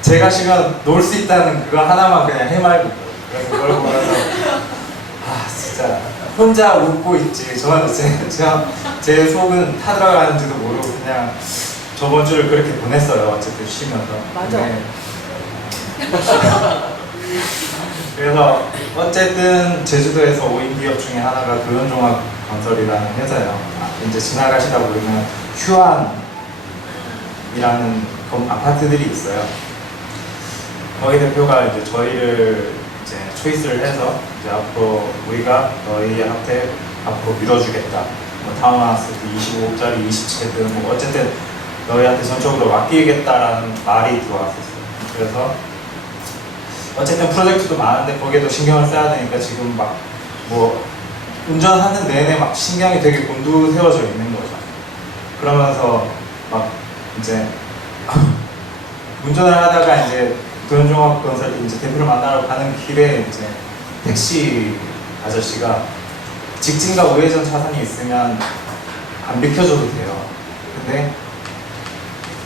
제가 쉬면 놀 수 있다는 그거 하나만 그냥 해말고 그래서 그걸 보면서 아 진짜 혼자 웃고 있지. 저는 제 속은 타들어가는지도 모르고 그냥 저번 주를 그렇게 보냈어요. 어쨌든 쉬면서. 맞아. 네. 그래서 어쨌든 제주도에서 5인 기업 중에 하나가 도현종합건설이라는 회사예요. 이제 지나가시다 보면 휴안이라는 아파트들이 있어요. 거기 대표가 이제 저희를 이제 초이스를 해서 이제 앞으로 우리가 너희한테 앞으로 밀어주겠다. 뭐 타운하우스 25억짜리 27든 뭐 어쨌든 너희한테 전적으로 맡기겠다라는 말이 들어왔었어요. 그래서 어쨌든 프로젝트도 많은데 거기에도 신경을 써야 되니까 지금 막 뭐 운전하는 내내 막 신경이 되게 곤두세워져 있는 거죠. 그러면서 막 이제 운전을 하다가 이제 도현종합건설 이제 대표를 만나러 가는 길에 이제 택시 아저씨가 직진과 우회전 차선이 있으면 안 비켜줘도 돼요. 근데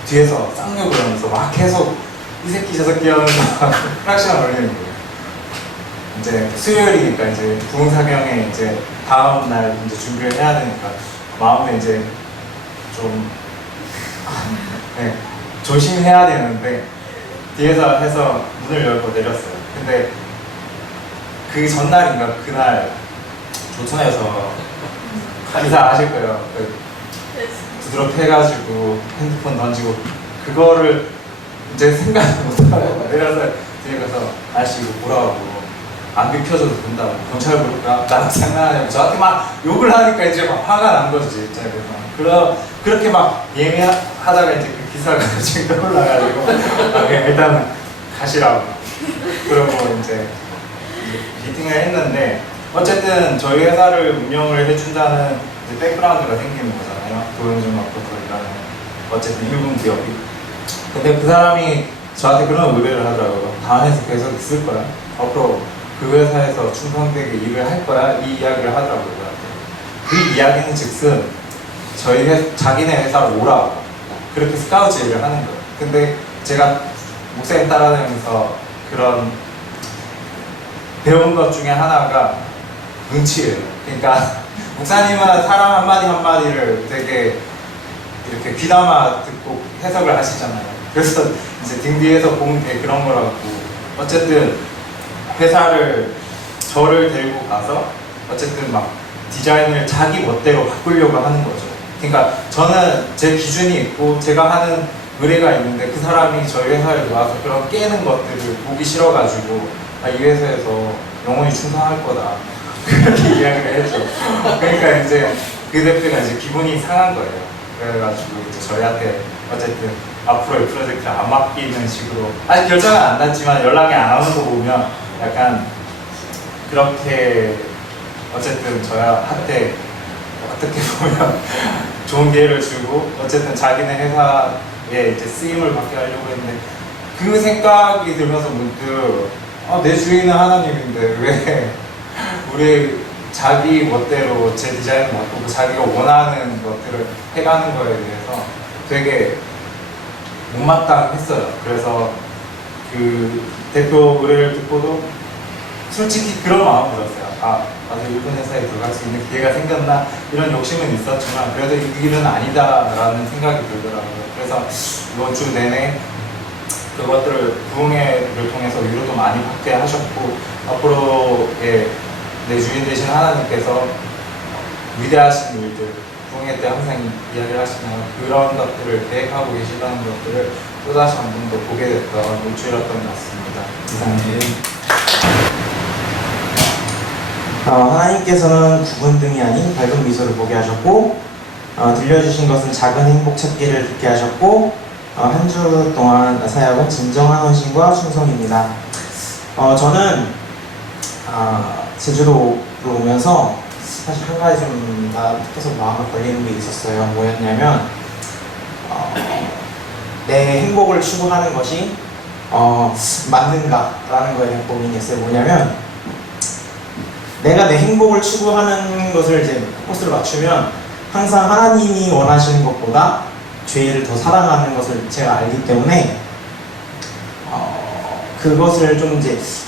뒤에서 쌍욕을 하면서 막 계속 이 새끼 저 새끼 하면서 프락시나 걸리는 거예요. 이제 수요일이니까 이제 부흥사경에 이제 다음 날 이제 준비를 해야 되니까 마음에 이제 좀 네, 조심해야 되는데 뒤에서 해서 문을 열고 내렸어요. 근데 그 전날인가 그날 조천에서 기사 아실 거예요. 그 두드러 패가지고 핸드폰 던지고 그거를 이제 생각을 못하고 내려서 뒤에 가서 아저씨 이거 보라고 안 비켜줘도 된다고 경찰 부를까? 나랑 장난하냐고 저한테 막 욕을 하니까 이제 막 화가 난 거지 입장에서. 그렇게 막 예매하다가 이제 그 기사가 지금 떠올라가지고 일단은 가시라고 그러고 이제 미팅을 했는데 어쨌든 저희 회사를 운영을 해준다는 이제 백그라운드가 생기는 거잖아요. 도현종합건설이라는 어쨌든 일본 기업이. 근데 그 사람이 저한테 그런 의뢰를 하더라고요. 다음 회사 계속 있을 거야. 앞으로 그 회사에서 충성되게 일을 할 거야. 이 이야기를 하더라고요. 그 이야기는 즉슨 자기네 회사로 오라고 그렇게 스카우트 일을 하는 거예요. 근데 제가 목사님 따라다니면서 그런 배운 것 중에 하나가 눈치예요. 그러니까 목사님은 사람 한마디 한마디를 되게 이렇게 귀담아 듣고 해석을 하시잖아요. 그래서 이제 등 뒤에서 보면 되게 그런 거라고. 어쨌든 저를 데리고 가서 어쨌든 막 디자인을 자기 멋대로 바꾸려고 하는 거죠. 그러니까 저는 제 기준이 있고 제가 하는 의뢰가 있는데 그 사람이 저희 회사에 와서 그런 깨는 것들을 보기 싫어가지고 이 회사에서 영원히 충성할 거다 그렇게 이야기를 했죠. 그러니까 이제 그 대표가 이제 기분이 상한 거예요. 그래가지고 이제 저희한테 어쨌든 앞으로의 프로젝트를 안 맡기는 식으로 아직 결정은 안 났지만 연락이 안 오는 거 보면 약간 그렇게 어쨌든 저한테 어떻게 보면 좋은 기회를 주고 어쨌든 자기네 회사에 이제 쓰임을 받게 하려고 했는데 그 생각이 들면서 문득 내 주인은 하나님인데 왜 우리 자기 멋대로 제 디자인을 바꾸고 자기가 원하는 것들을 해가는 거에 대해서 되게 못마땅했어요. 그래서 그 대표 의뢰를 듣고도 솔직히 그런 마음이 들었어요. 나도 일본 회사에 들어갈 수 있는 기회가 생겼나 이런 욕심은 있었지만 그래도 이 길은 아니다라는 생각이 들더라고요. 그래서 이번 주 내내 그것들을 부흥회를 통해서 위로도 많이 받게 하셨고 앞으로의 내 주인 되신 하나님께서 위대하신 일들 부흥회 때 항상 이야기를 하시면 그런 것들을 계획하고 계시다는 것들을 또다시 한 번 더 보게 됐던 일주일이었던 것 같습니다. 이상입니다. 하나님께서는 구분 등이 아닌 밝은 미소를 보게 하셨고 들려주신 것은 작은 행복 찾기를 듣게 하셨고 한 주 동안 사역은 진정한 헌신과 충성입니다. 저는 제주도로 오면서 사실 한 가지 좀 계속 마음에 걸리는 게 있었어요. 뭐였냐면 내 행복을 추구하는 것이 맞는가라는 거에 대한 고민이었어요. 뭐냐면 내가 내 행복을 추구하는 것을 이제 포커스를 맞추면 항상 하나님이 원하시는 것보다 죄를 더 사랑하는 것을 제가 알기 때문에 그것을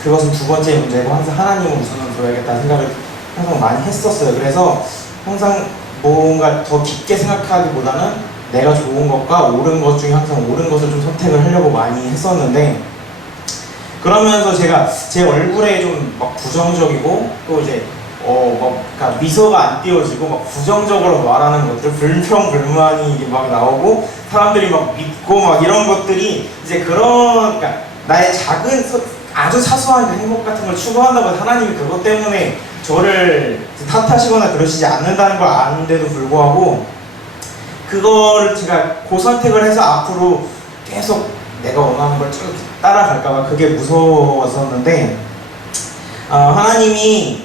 그것은 두 번째 문제고 항상 하나님을 우선으로 둬야겠다는 생각을 항상 많이 했었어요. 그래서 항상 뭔가 더 깊게 생각하기보다는 내가 좋은 것과 옳은 것 중에 항상 옳은 것을 좀 선택을 하려고 많이 했었는데 그러면서 제가 제 얼굴에 좀 막 부정적이고 또 이제 그러니까 미소가 안 띄워지고 막 부정적으로 말하는 것들 불평불만이 이게 막 나오고 사람들이 막 믿고 막 이런 것들이 이제 그러니까 나의 작은 아주 사소한 행복 같은 걸 추구한다고 하나님이 그것 때문에 저를 탓하시거나 그러시지 않는다는 걸 아는데도 불구하고 그거를 제가 고선택을 해서 앞으로 계속 내가 원하는 걸 쭉 따라갈까봐 그게 무서웠었는데 하나님이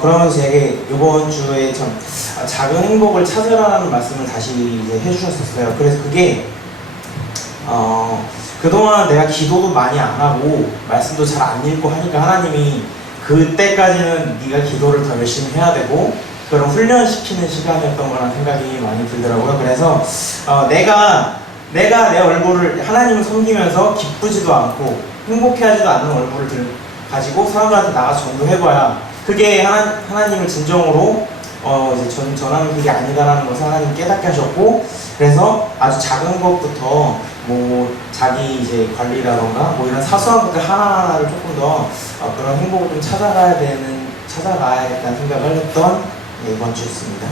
그러면서 제게 이번 주에 참 작은 행복을 찾으라는 말씀을 다시 이제 해주셨었어요. 그래서 그게 그동안 내가 기도도 많이 안 하고 말씀도 잘 안 읽고 하니까 하나님이 그때까지는 네가 기도를 더 열심히 해야 되고 그런 훈련시키는 시간이었던 거라는 생각이 많이 들더라고요. 그래서 내가 내 얼굴을 하나님을 섬기면서 기쁘지도 않고 행복해하지도 않는 얼굴을 가지고 사람들한테 나가서 전도해봐야 그게 하나님을 진정으로 이제 전하는 그게 아니다라는 것을 하나님 깨닫게 하셨고 그래서 아주 작은 것부터 뭐 자기 이제 관리라던가 뭐 이런 사소한 것들 하나하나를 조금 더 그런 행복을 좀 찾아가야겠다는 생각을 했던 이번 주였습니다.